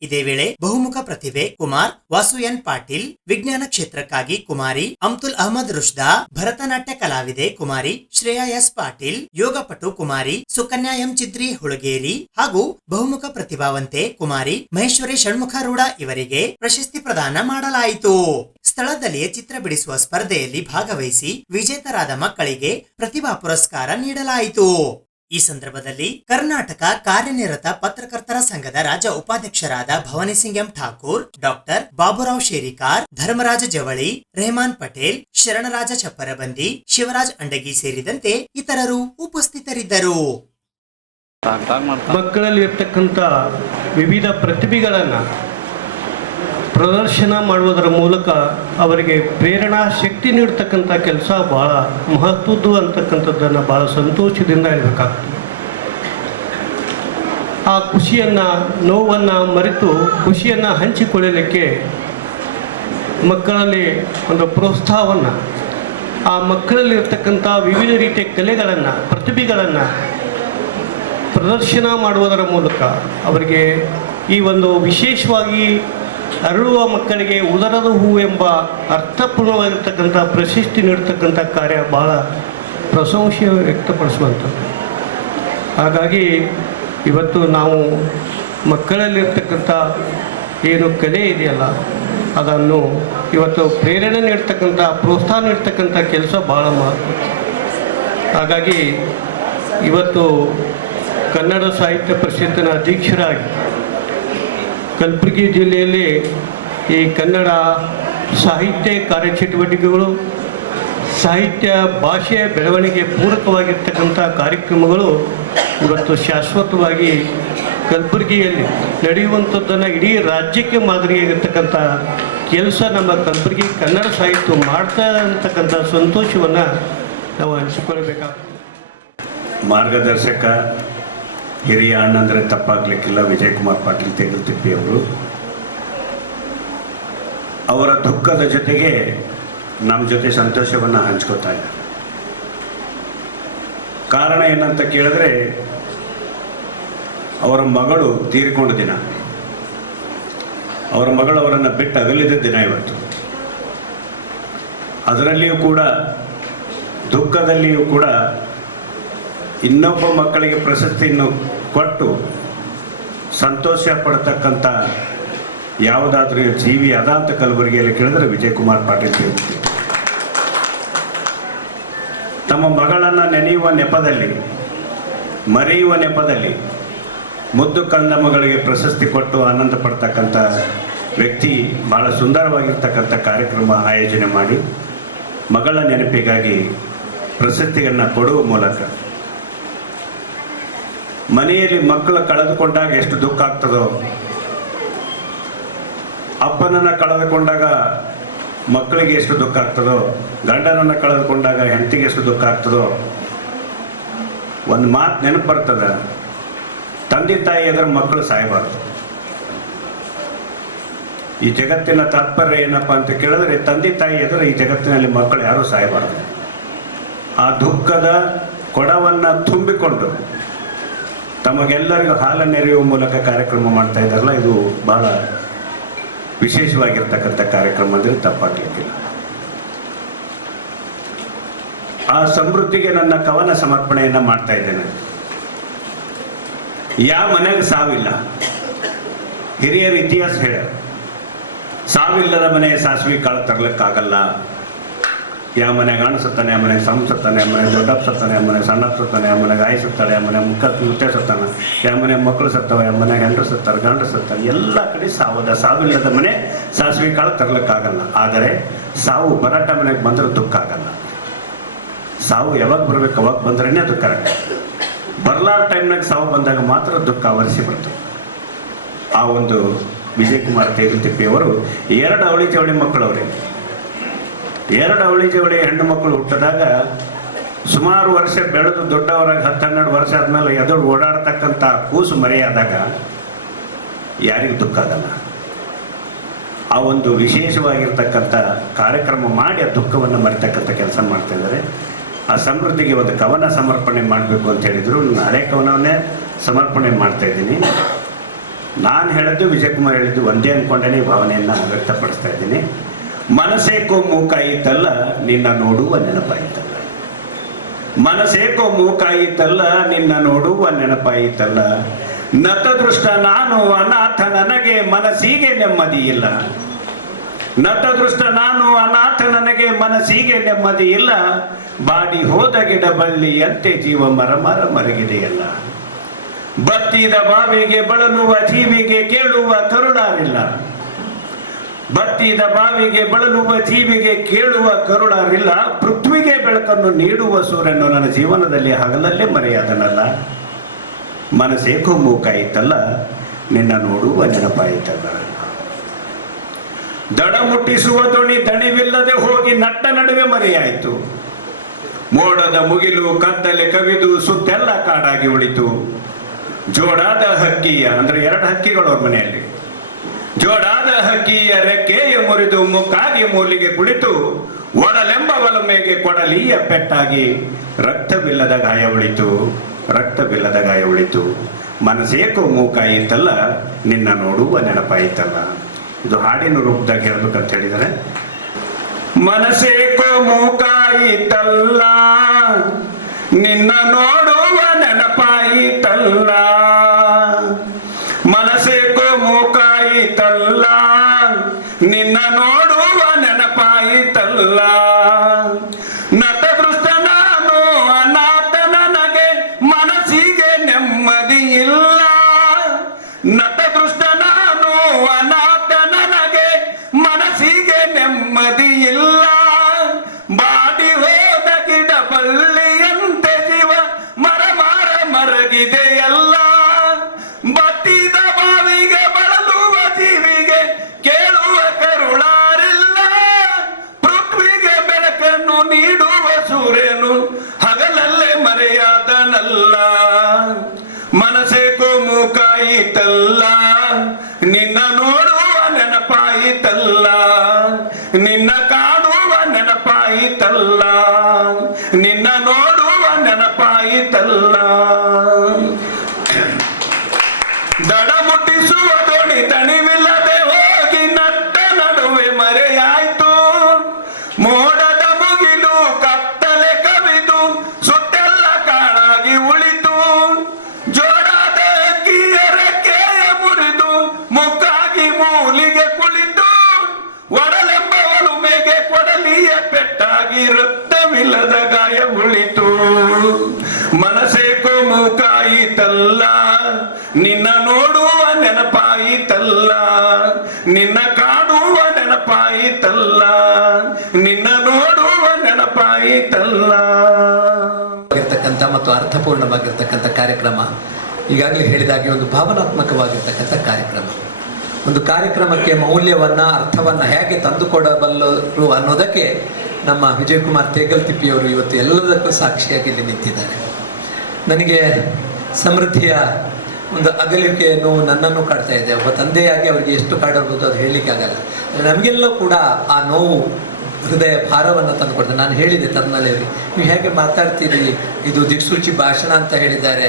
ಇದೇ ವೇಳೆ ಬಹುಮುಖ ಪ್ರತಿಭೆ ಕುಮಾರ್, ವಾಸು ಎನ್ ಪಾಟೀಲ್, ವಿಜ್ಞಾನ ಕ್ಷೇತ್ರಕ್ಕಾಗಿ ಕುಮಾರಿ ಅಮ್ತುಲ್ ಅಹಮದ್ ರುಷ್ದಾ, ಭರತನಾಟ್ಯ ಕಲಾವಿದೆ ಕುಮಾರಿ ಶ್ರೇಯಾ ಎಸ್ ಪಾಟೀಲ್, ಯೋಗಪಟು ಕುಮಾರಿ ಸುಕನ್ಯಾ ಎಂ ಚಿದ್ರಿ ಹುಳಗೇರಿ ಹಾಗೂ ಬಹುಮುಖ ಪ್ರತಿಭಾವಂತೆ ಕುಮಾರಿ ಮಹೇಶ್ವರಿ ಷಣ್ಮುಖರೂಢ ಇವರಿಗೆ ಪ್ರಶಸ್ತಿ ಪ್ರದಾನ ಮಾಡಲಾಯಿತು. ಸ್ಥಳದಲ್ಲಿಯೇ ಚಿತ್ರ ಬಿಡಿಸುವ ಸ್ಪರ್ಧೆಯಲ್ಲಿ ಭಾಗವಹಿಸಿ ವಿಜೇತರಾದ ಮಕ್ಕಳಿಗೆ ಪ್ರತಿಭಾ ಪುರಸ್ಕಾರ ನೀಡಲಾಯಿತು. ಈ ಸಂದರ್ಭದಲ್ಲಿ ಕರ್ನಾಟಕ ಕಾರ್ಯನಿರತ ಪತ್ರಕರ್ತರ ಸಂಘದ ರಾಜ್ಯ ಉಪಾಧ್ಯಕ್ಷರಾದ ಭವಾನಿ ಸಿಂಗ್ ಎಂ ಠಾಕೂರ್, ಡಾಕ್ಟರ್ ಬಾಬುರಾವ್ ಶೇರಿಕಾರ್, ಧರ್ಮರಾಜ ಜವಳಿ, ರೆಹಮಾನ್ ಪಟೇಲ್, ಶರಣರಾಜ ಚಪ್ಪರಬಂದಿ, ಶಿವರಾಜ್ ಅಂಡಗಿ ಸೇರಿದಂತೆ ಇತರರು ಉಪಸ್ಥಿತರಿದ್ದರು. ಮಕ್ಕಳಲ್ಲಿ ಇರ್ತಕ್ಕಂಥ ವಿವಿಧ ಪ್ರತಿಭೆಗಳನ್ನು ಪ್ರದರ್ಶನ ಮಾಡುವುದರ ಮೂಲಕ ಅವರಿಗೆ ಪ್ರೇರಣಾ ಶಕ್ತಿ ನೀಡ್ತಕ್ಕಂಥ ಕೆಲಸ ಭಾಳ ಮಹತ್ವದ್ದು ಅಂತಕ್ಕಂಥದ್ದನ್ನು ಭಾಳ ಸಂತೋಷದಿಂದ ಇರಬೇಕಾಗ್ತದೆ. ಆ ಖುಷಿಯನ್ನು, ನೋವನ್ನು ಮರೆತು ಖುಷಿಯನ್ನು ಹಂಚಿಕೊಳ್ಳಲಿಕ್ಕೆ ಮಕ್ಕಳಲ್ಲಿ ಒಂದು ಪ್ರೋತ್ಸಾಹವನ್ನು, ಆ ಮಕ್ಕಳಲ್ಲಿ ಇರ್ತಕ್ಕಂಥ ವಿವಿಧ ರೀತಿಯ ಕಲೆಗಳನ್ನು, ಪ್ರತಿಭೆಗಳನ್ನು ಪ್ರದರ್ಶನ ಮಾಡುವುದರ ಮೂಲಕ ಅವರಿಗೆ ಈ ಒಂದು ವಿಶೇಷವಾಗಿ ಅರಳುವ ಮಕ್ಕಳಿಗೆ ಉದರದ ಹೂವು ಎಂಬ ಅರ್ಥಪೂರ್ಣವಾಗಿರ್ತಕ್ಕಂಥ ಪ್ರಶಸ್ತಿ ನೀಡ್ತಕ್ಕಂಥ ಕಾರ್ಯ ಭಾಳ ಪ್ರಶಂಸೆ ವ್ಯಕ್ತಪಡಿಸುವಂಥದ್ದು. ಹಾಗಾಗಿ ಇವತ್ತು ನಾವು ಮಕ್ಕಳಲ್ಲಿರ್ತಕ್ಕಂಥ ಏನು ಕಲೆ ಇದೆಯಲ್ಲ ಅದನ್ನು ಇವತ್ತು ಪ್ರೇರಣೆ ನೀಡ್ತಕ್ಕಂಥ, ಪ್ರೋತ್ಸಾಹ ನೀಡ್ತಕ್ಕಂಥ ಕೆಲಸ ಭಾಳ ಮಹತ್ವ. ಹಾಗಾಗಿ ಇವತ್ತು ಕನ್ನಡ ಸಾಹಿತ್ಯ ಪರಿಷತ್ತಿನ ಅಧ್ಯಕ್ಷರಾಗಿ ಕಲಬುರಗಿ ಜಿಲ್ಲೆಯಲ್ಲಿ ಈ ಕನ್ನಡ ಸಾಹಿತ್ಯ ಕಾರ್ಯಚಟುವಟಿಕೆಗಳು, ಸಾಹಿತ್ಯ ಭಾಷೆಯ ಬೆಳವಣಿಗೆ ಪೂರಕವಾಗಿರ್ತಕ್ಕಂಥ ಕಾರ್ಯಕ್ರಮಗಳು ಇವತ್ತು ಶಾಶ್ವತವಾಗಿ ಕಲಬುರಗಿಯಲ್ಲಿ ನಡೆಯುವಂಥದ್ದನ್ನು ಇಡೀ ರಾಜ್ಯಕ್ಕೆ ಮಾದರಿಯಾಗಿರ್ತಕ್ಕಂಥ ಕೆಲಸ ನಮ್ಮ ಕಲಬುರಗಿ ಕನ್ನಡ ಸಾಹಿತ್ಯ ಮಾಡ್ತಾ ಅಂತಕ್ಕಂಥ ಸಂತೋಷವನ್ನು ನಾವು ಹಂಚಿಕೊಳ್ಳಬೇಕಾಗ್ತದೆ. ಮಾರ್ಗದರ್ಶಕ ಹಿರಿಯ ಅಣ್ಣಂದರೆ ತಪ್ಪಾಗಲಿಕ್ಕಿಲ್ಲ ವಿಜಯಕುಮಾರ್ ಪಾಟೀಲ್ ತೇಗಲತಿಪ್ಪಿ ಅವರು. ಅವರ ದುಃಖದ ಜೊತೆಗೆ ನಮ್ಮ ಜೊತೆ ಸಂತೋಷವನ್ನು ಹಂಚ್ಕೋತಾ ಇದ್ದಾರೆ. ಕಾರಣ ಏನಂತ ಕೇಳಿದ್ರೆ ಅವರ ಮಗಳು ತೀರಿಕೊಂಡ ದಿನ, ಅವರ ಮಗಳು ಅವರನ್ನು ಬಿಟ್ಟು ಅಗಲಿದ ದಿನ ಇವತ್ತು. ಅದರಲ್ಲಿಯೂ ಕೂಡ ದುಃಖದಲ್ಲಿಯೂ ಕೂಡ ಇನ್ನೊಬ್ಬ ಮಕ್ಕಳಿಗೆ ಪ್ರಶಸ್ತಿಯನ್ನು ಕೊಟ್ಟು ಸಂತೋಷ ಪಡ್ತಕ್ಕಂಥ ಯಾವುದಾದ್ರೂ ಜೀವಿ ಅದ ಅಂತ ಕಲಬುರಗಿಯಲ್ಲಿ ಕೇಳಿದ್ರೆ ವಿಜಯಕುಮಾರ್ ಪಾಟೀಲ್ ಹೇಳ್ತೀವಿ. ತಮ್ಮ ಮಗಳನ್ನು ನೆನೆಯುವ ನೆಪದಲ್ಲಿ, ಮರೆಯುವ ನೆಪದಲ್ಲಿ ಮುದ್ದು ಕಂದ ಮಗಳಿಗೆ ಪ್ರಶಸ್ತಿ ಕೊಟ್ಟು ಆನಂದ ಪಡ್ತಕ್ಕಂಥ ವ್ಯಕ್ತಿ ಭಾಳ ಸುಂದರವಾಗಿರ್ತಕ್ಕಂಥ ಕಾರ್ಯಕ್ರಮ ಆಯೋಜನೆ ಮಾಡಿ ಮಗಳ ನೆನಪಿಗಾಗಿ ಪ್ರಶಸ್ತಿಯನ್ನು ಕೊಡುವ ಮೂಲಕ ಮನೆಯಲ್ಲಿ ಮಕ್ಕಳು ಕಳೆದುಕೊಂಡಾಗ ಎಷ್ಟು ದುಃಖ ಆಗ್ತದೋ, ಅಪ್ಪನನ್ನು ಕಳೆದುಕೊಂಡಾಗ ಮಕ್ಕಳಿಗೆ ಎಷ್ಟು ದುಃಖ ಆಗ್ತದೋ, ಗಂಡನನ್ನು ಕಳೆದುಕೊಂಡಾಗ ಹೆಂಡತಿಗೆ ಎಷ್ಟು ದುಃಖ ಆಗ್ತದೋ, ಒಂದು ಮಾತು ನೆನಪು ಬರ್ತದೆ, ತಂದೆ ತಾಯಿ ಎದುರು ಮಕ್ಕಳು ಸಾಯಬಾರ್ದು. ಈ ಜಗತ್ತಿನ ತಾತ್ಪರ್ಯ ಏನಪ್ಪ ಅಂತ ಕೇಳಿದ್ರೆ ತಂದೆ ತಾಯಿ ಎದುರು ಈ ಜಗತ್ತಿನಲ್ಲಿ ಮಕ್ಕಳು ಯಾರೂ ಸಾಯಬಾರ್ದು. ಆ ದುಃಖದ ಕೊಡವನ್ನು ತುಂಬಿಕೊಂಡು ತಮಗೆಲ್ಲರಿಗೂ ಹಾಲನ್ನು ಎರೆಯುವ ಮೂಲಕ ಕಾರ್ಯಕ್ರಮ ಮಾಡ್ತಾ ಇದ್ದಾರಲ್ಲ, ಇದು ಬಹಳ ವಿಶೇಷವಾಗಿರ್ತಕ್ಕಂಥ ಕಾರ್ಯಕ್ರಮ ಅಂದರೆ ತಪ್ಪಾಗಲಿಕ್ಕಿಲ್ಲ. ಆ ಸಮೃದ್ಧಿಗೆ ನನ್ನ ಕವನ ಸಮರ್ಪಣೆಯನ್ನು ಮಾಡ್ತಾ ಇದ್ದೇನೆ. ಯಾವ ಮನೆಗೆ ಸಾವಿಲ್ಲ, ಹಿರಿಯರ ಇತಿಹಾಸ ಹೇಳ್ಯಾರ, ಸಾವಿಲ್ಲದ ಮನೆ ಸಾಸಿವೆ ಕಾಳು ತರಲಿಕ್ಕಾಗಲ್ಲ. ಯಾವ ಮನೆಗೆ ಹಣ್ಣು ಸತ್ತಾನೆ, ಆ ಮನೆಗೆ ಸಮ್ ಸತ್ತಾನೆ, ಆ ಮನೆಗೆ ದೊಡ್ಡಪ್ಪ ಸತ್ತಾನೆ, ಆ ಮನೆಗೆ ಸಣ್ಣಪ್ಪ ಸತ್ತಾನೆ, ಆ ಮನೆಗೆ ಆಯಿ ಸತ್ತಾಳೆ, ಆ ಮನೆ ಮುತ್ತೆ ಸತ್ತಾನೆ, ಯಾವ ಮನೆ ಮಕ್ಕಳು ಸತ್ತವೆ, ಆ ಮನೆಗೆ ಹೆಂಡ್ರು ಸತ್ತಾರೆ, ಗಂಡ್ರು ಸತ್ತಾರೆ. ಎಲ್ಲ ಕಡೆ ಸಾವಿಲ್ಲದ ಮನೆ ಸಾಸಿವೆ ಕಾಳು ತರಲಿಕ್ಕಾಗಲ್ಲ. ಆದರೆ ಸಾವು ಬರಾಟ ಮನೆಗೆ ಬಂದರೆ ದುಃಖ ಆಗಲ್ಲ. ಸಾವು ಯಾವಾಗ ಬರ್ಬೇಕು ಅವಾಗ ಬಂದ್ರೇ ಅದು ಕರೆಕ್ಟ್. ಬರ್ಲಾರ ಟೈಮ್ನಾಗ ಸಾವು ಬಂದಾಗ ಮಾತ್ರ ದುಃಖ ಆವರಿಸಿ ಬರ್ತದೆ. ಆ ಒಂದು ವಿಜಯಕುಮಾರ್ ತೇಗಲ್ತಿಪ್ಪಿಯವರು 2 ಅವಳಿ ಜವಳಿ ಮಕ್ಕಳು ಅವರಿಗೆ. 2 ಅವಳಿ ಜವಳಿ ಹೆಣ್ಣು ಮಕ್ಕಳು ಹುಟ್ಟಿದಾಗ ಸುಮಾರು ವರ್ಷ ಬೆಳೆದು ದೊಡ್ಡವರಾಗಿ 10-12 ವರ್ಷ ಆದಮೇಲೆ ಎದುರು ಓಡಾಡ್ತಕ್ಕಂಥ ಕೂಸು ಮರೆಯಾದಾಗ ಯಾರಿಗೂ ದುಃಖ ಆಗಲ್ಲ. ಆ ಒಂದು ವಿಶೇಷವಾಗಿರ್ತಕ್ಕಂಥ ಕಾರ್ಯಕ್ರಮ ಮಾಡಿ ಆ ದುಃಖವನ್ನು ಮರಿತಕ್ಕಂಥ ಕೆಲಸ ಮಾಡ್ತಾ ಇದ್ದಾರೆ. ಆ ಸಮೃದ್ಧಿಗೆ ಒಂದು ಕವನ ಸಮರ್ಪಣೆ ಮಾಡಬೇಕು ಅಂತ ಹೇಳಿದರು. ನಾನು ಹಳೆ ಕವನವನ್ನೇ ಸಮರ್ಪಣೆ ಮಾಡ್ತಾ ಇದ್ದೀನಿ. ನಾನು ಹೇಳಿದ್ದು ವಿಜಯಕುಮಾರ್ ಹೇಳಿದ್ದು ಒಂದೇ ಅಂದ್ಕೊಂಡೇ ಭಾವನೆಯನ್ನು ವ್ಯಕ್ತಪಡಿಸ್ತಾ ಇದ್ದೀನಿ. ಮನಸ್ಸೇಕೋ ಮೂಕಾಯಿತಲ್ಲ ನಿನ್ನ ನೋಡುವ ನೆನಪಾಯಿತಲ್ಲ, ಮನಸ್ಸೇಕೋ ಮೂಕಾಯಿತಲ್ಲ ನಿನ್ನ ನೋಡುವ ನೆನಪಾಯಿತಲ್ಲ, ನತದೃಷ್ಟ ನಾನು ಅನಾಥ ನನಗೆ ಮನಸ್ಸಿಗೆ ನೆಮ್ಮದಿ ಇಲ್ಲ, ನತದೃಷ್ಟ ನಾನು ಅನಾಥ ನನಗೆ ಮನಸ್ಸಿಗೆ ನೆಮ್ಮದಿ ಇಲ್ಲ, ಬಾಡಿ ಹೋದ ಗಿಡ ಬಳ್ಳಿಯಂತೆ ಜೀವ ಮರ ಮರಗಿದೆಯಲ್ಲ, ಬತ್ತಿದ ಬಾವಿಗೆ ಬಳಲುವ ಜೀವಿಗೆ ಕೇಳುವ ಕರುಣಾರಿಲ್ಲ, ಬತ್ತಿದ ಬಾವಿಗೆ ಬಳಲುವ ಜೀವಿಗೆ ಕೇಳುವ ಕರುಣಾರಿಲ್ಲ, ಪೃಥ್ವಿಗೆ ಬೆಳಕನ್ನು ನೀಡುವ ಸೂರ್ಯನು ನನ್ನ ಜೀವನದಲ್ಲಿ ಹಗಲಲ್ಲೇ ಮರೆಯಾದನಲ್ಲ, ಮನಸ್ಸೇಕೋ ಮೂಕಾಯಿತಲ್ಲ ನಿನ್ನ ನೋಡುವ ನೆನಪಾಯಿತಲ್ಲ, ದಡ ಮುಟ್ಟಿಸುವ ದೋಣಿ ದಣಿವಿಲ್ಲದೆ ಹೋಗಿ ನಟ್ಟ ನಡುವೆ ಮರೆಯಾಯಿತು, ಮೋಡದ ಮುಗಿಲು ಕತ್ತಲೆ ಕವಿದು ಸುತ್ತೆಲ್ಲ ಕಾಡಾಗಿ ಉಳಿತು, ಜೋಡಾದ ಹಕ್ಕಿಯ ಅಂದ್ರೆ 2 ಹಕ್ಕಿಗಳು ಅವ್ರ ಮನೆಯಲ್ಲಿ, ಜೋಡಾದ ಹಕ್ಕಿಯ ರೆಕ್ಕೆಯ ಮುರಿದು ಮುಕ್ಕಾಗಿ ಮೂಲಿಗೆ ಕುಳಿತು ಒಡಲೆಂಬ ಒಲಮೆಗೆ ಕೊಡಲಿಯ ಪೆಟ್ಟಾಗಿ ರಕ್ತವಿಲ್ಲದ ಗಾಯ ಉಳಿತು, ರಕ್ತವಿಲ್ಲದ ಗಾಯ ಉಳಿತು, ಮನಸ್ಸೇಕೋ ಮೂಕಾಯಿತಲ್ಲ ನಿನ್ನ ನೋಡುವ ನೆನಪಾಯಿತಲ್ಲ. ಇದು ಹಾಡಿನ ರೂಪದಾಗ ಹೇಳ್ಬೇಕಂತ ಹೇಳಿದರೆ, ಮನಸ್ಸೇಕೋ ಮೂಕಾಯಿತಲ್ಲ ನಿನ್ನ ನೋಡುವ ನೆನಪಾಯಿತಲ್ಲ, ಮನಸ್ಸೇಕೋ ಮೂಕಾಯಿತಲ್ಲ ನಿನ್ನ ನೋಡುವ ನೆನಪಾಯಿತಲ್ಲ, ನತದೃಷ್ಟ ನಾನು ಅನಾಥ ನನಗೆ ಮನಸ್ಸಿಗೆ ನೆಮ್ಮದಿ ಇಲ್ಲ, ನತದೃಷ್ಟ ನಾನು ಅನಾಥ ನನಗೆ ಮನಸ್ಸಿಗೆ ನೆಮ್ಮದಿ ಇಲ್ಲ, ಬಾಡಿ ಹೋದ ಗಿಡ ಬಳ್ಳಿಯಂತೆ ಜೀವ ಮರ ಮರಗಿದೆಯಲ್ಲ, ಬತ್ತಿದ ಬಾವಿಗೆ ಬಳಲುವ ಜೀವಿಗೆ ಕೇಳುವ ಕರುಣಾರಿಲ್ಲ, ಪೃಥ್ವಿಗೆ ಬೆಳಕನ್ನು ನೀಡುವ ಸೂರ್ಯನು ಹಗಲಲ್ಲೇ ಮರೆಯಾದನಲ್ಲ, ಮನಸ್ಸೇಕೋ ಮೂಕಾಯಿತಲ್ಲ ನಿನ್ನ ನೋಡುವ ನೆನಪಾಯಿತಲ್ಲ, ನಿನ್ನ ಕಾಣುವ ನೆನಪಾಯಿತಲ್ಲ, ನಿನ್ನ ನೋಡುವ ನೆನಪಾಯಿತಲ್ಲ, ದಡ ಮುಟ್ಟಿಸುವ ದೋಣಿ ತಣಿವಿಲ್ಲದೆ ಹೋಗಿ ನಟ್ಟ ನಡುವೆ ಮರೆಯಾಯ್ತು, ಮೋಡದ ಮುಗಿಲು ಕತ್ತಲೆ ಕವಿದು ಸುತ್ತೆಲ್ಲ ಕಾಣಾಗಿ ಉಳಿತು, ಜೋಡಾದ ಹಕ್ಕಿಯ ರೆಕ್ಕೆಯ ಮುರಿದು ಮುಕ್ಕಾಗಿ ಮೂಲಿಗೆ ಕುಳಿತು, ಒಡಲೆಂಬ ಒಲುಮೆಗೆ ಕೊಡಲಿಯ ಪೆಟ್ಟಾಗಿ ರಕ್ತವಿಲ್ಲದ ಗಾಯ ಉಳಿತು, ಮನಸ್ಸೇಕೋ ಮೂಕಾಯಿತಲ್ಲ ನಿನ್ನ ನೋಡುವ ನೆನಪಾಯಿತಲ್ಲ, ನಿನ್ನ ಕಾಣುವ ನೆನಪಾಯಿತಲ್ಲ, ನಿನ್ನ ನೋಡುವ ನೆನಪಾಯಿತಲ್ಲ. ಮತ್ತು ಅರ್ಥಪೂರ್ಣವಾಗಿರ್ತಕ್ಕಂಥ ಕಾರ್ಯಕ್ರಮ, ಈಗಾಗಲೇ ಹೇಳಿದಾಗೆ ಒಂದು ಭಾವನಾತ್ಮಕವಾಗಿರ್ತಕ್ಕಂಥ ಕಾರ್ಯಕ್ರಮ. ಒಂದು ಕಾರ್ಯಕ್ರಮಕ್ಕೆ ಮೌಲ್ಯವನ್ನು ಅರ್ಥವನ್ನು ಹೇಗೆ ತಂದುಕೊಡಬಲ್ಲರು ಅನ್ನೋದಕ್ಕೆ ನಮ್ಮ ವಿಜಯಕುಮಾರ್ ತೇಗಲ್ತಿಪ್ಪಿಯವರು ಇವತ್ತು ಎಲ್ಲದಕ್ಕೂ ಸಾಕ್ಷಿಯಾಗಿ ಇಲ್ಲಿ ನಿಂತಿದ್ದಾರೆ. ನನಗೆ ಸಮೃದ್ಧಿಯ ಒಂದು ಅಗಲಿಕೆಯನ್ನು ನನ್ನನ್ನು ಕಾಡ್ತಾ ಇದೆ. ಒಬ್ಬ ತಂದೆಯಾಗಿ ಅವರಿಗೆ ಎಷ್ಟು ಕಾಡಿರ್ಬೋದು ಅದು ಹೇಳಲಿಕ್ಕಾಗಲ್ಲ. ನಮಗೆಲ್ಲ ಕೂಡ ಆ ನೋವು ಹೃದಯ ಭಾರವನ್ನು ತಂದುಕೊಡ್ತಾರೆ. ನಾನು ಹೇಳಿದೆ ತನ್ನಳ್ಳಿಯವರಿಗೆ, ನೀವು ಹೇಗೆ ಮಾತಾಡ್ತೀರಿ, ಇದು ದಿಕ್ಸೂಚಿ ಭಾಷಣ ಅಂತ ಹೇಳಿದ್ದಾರೆ,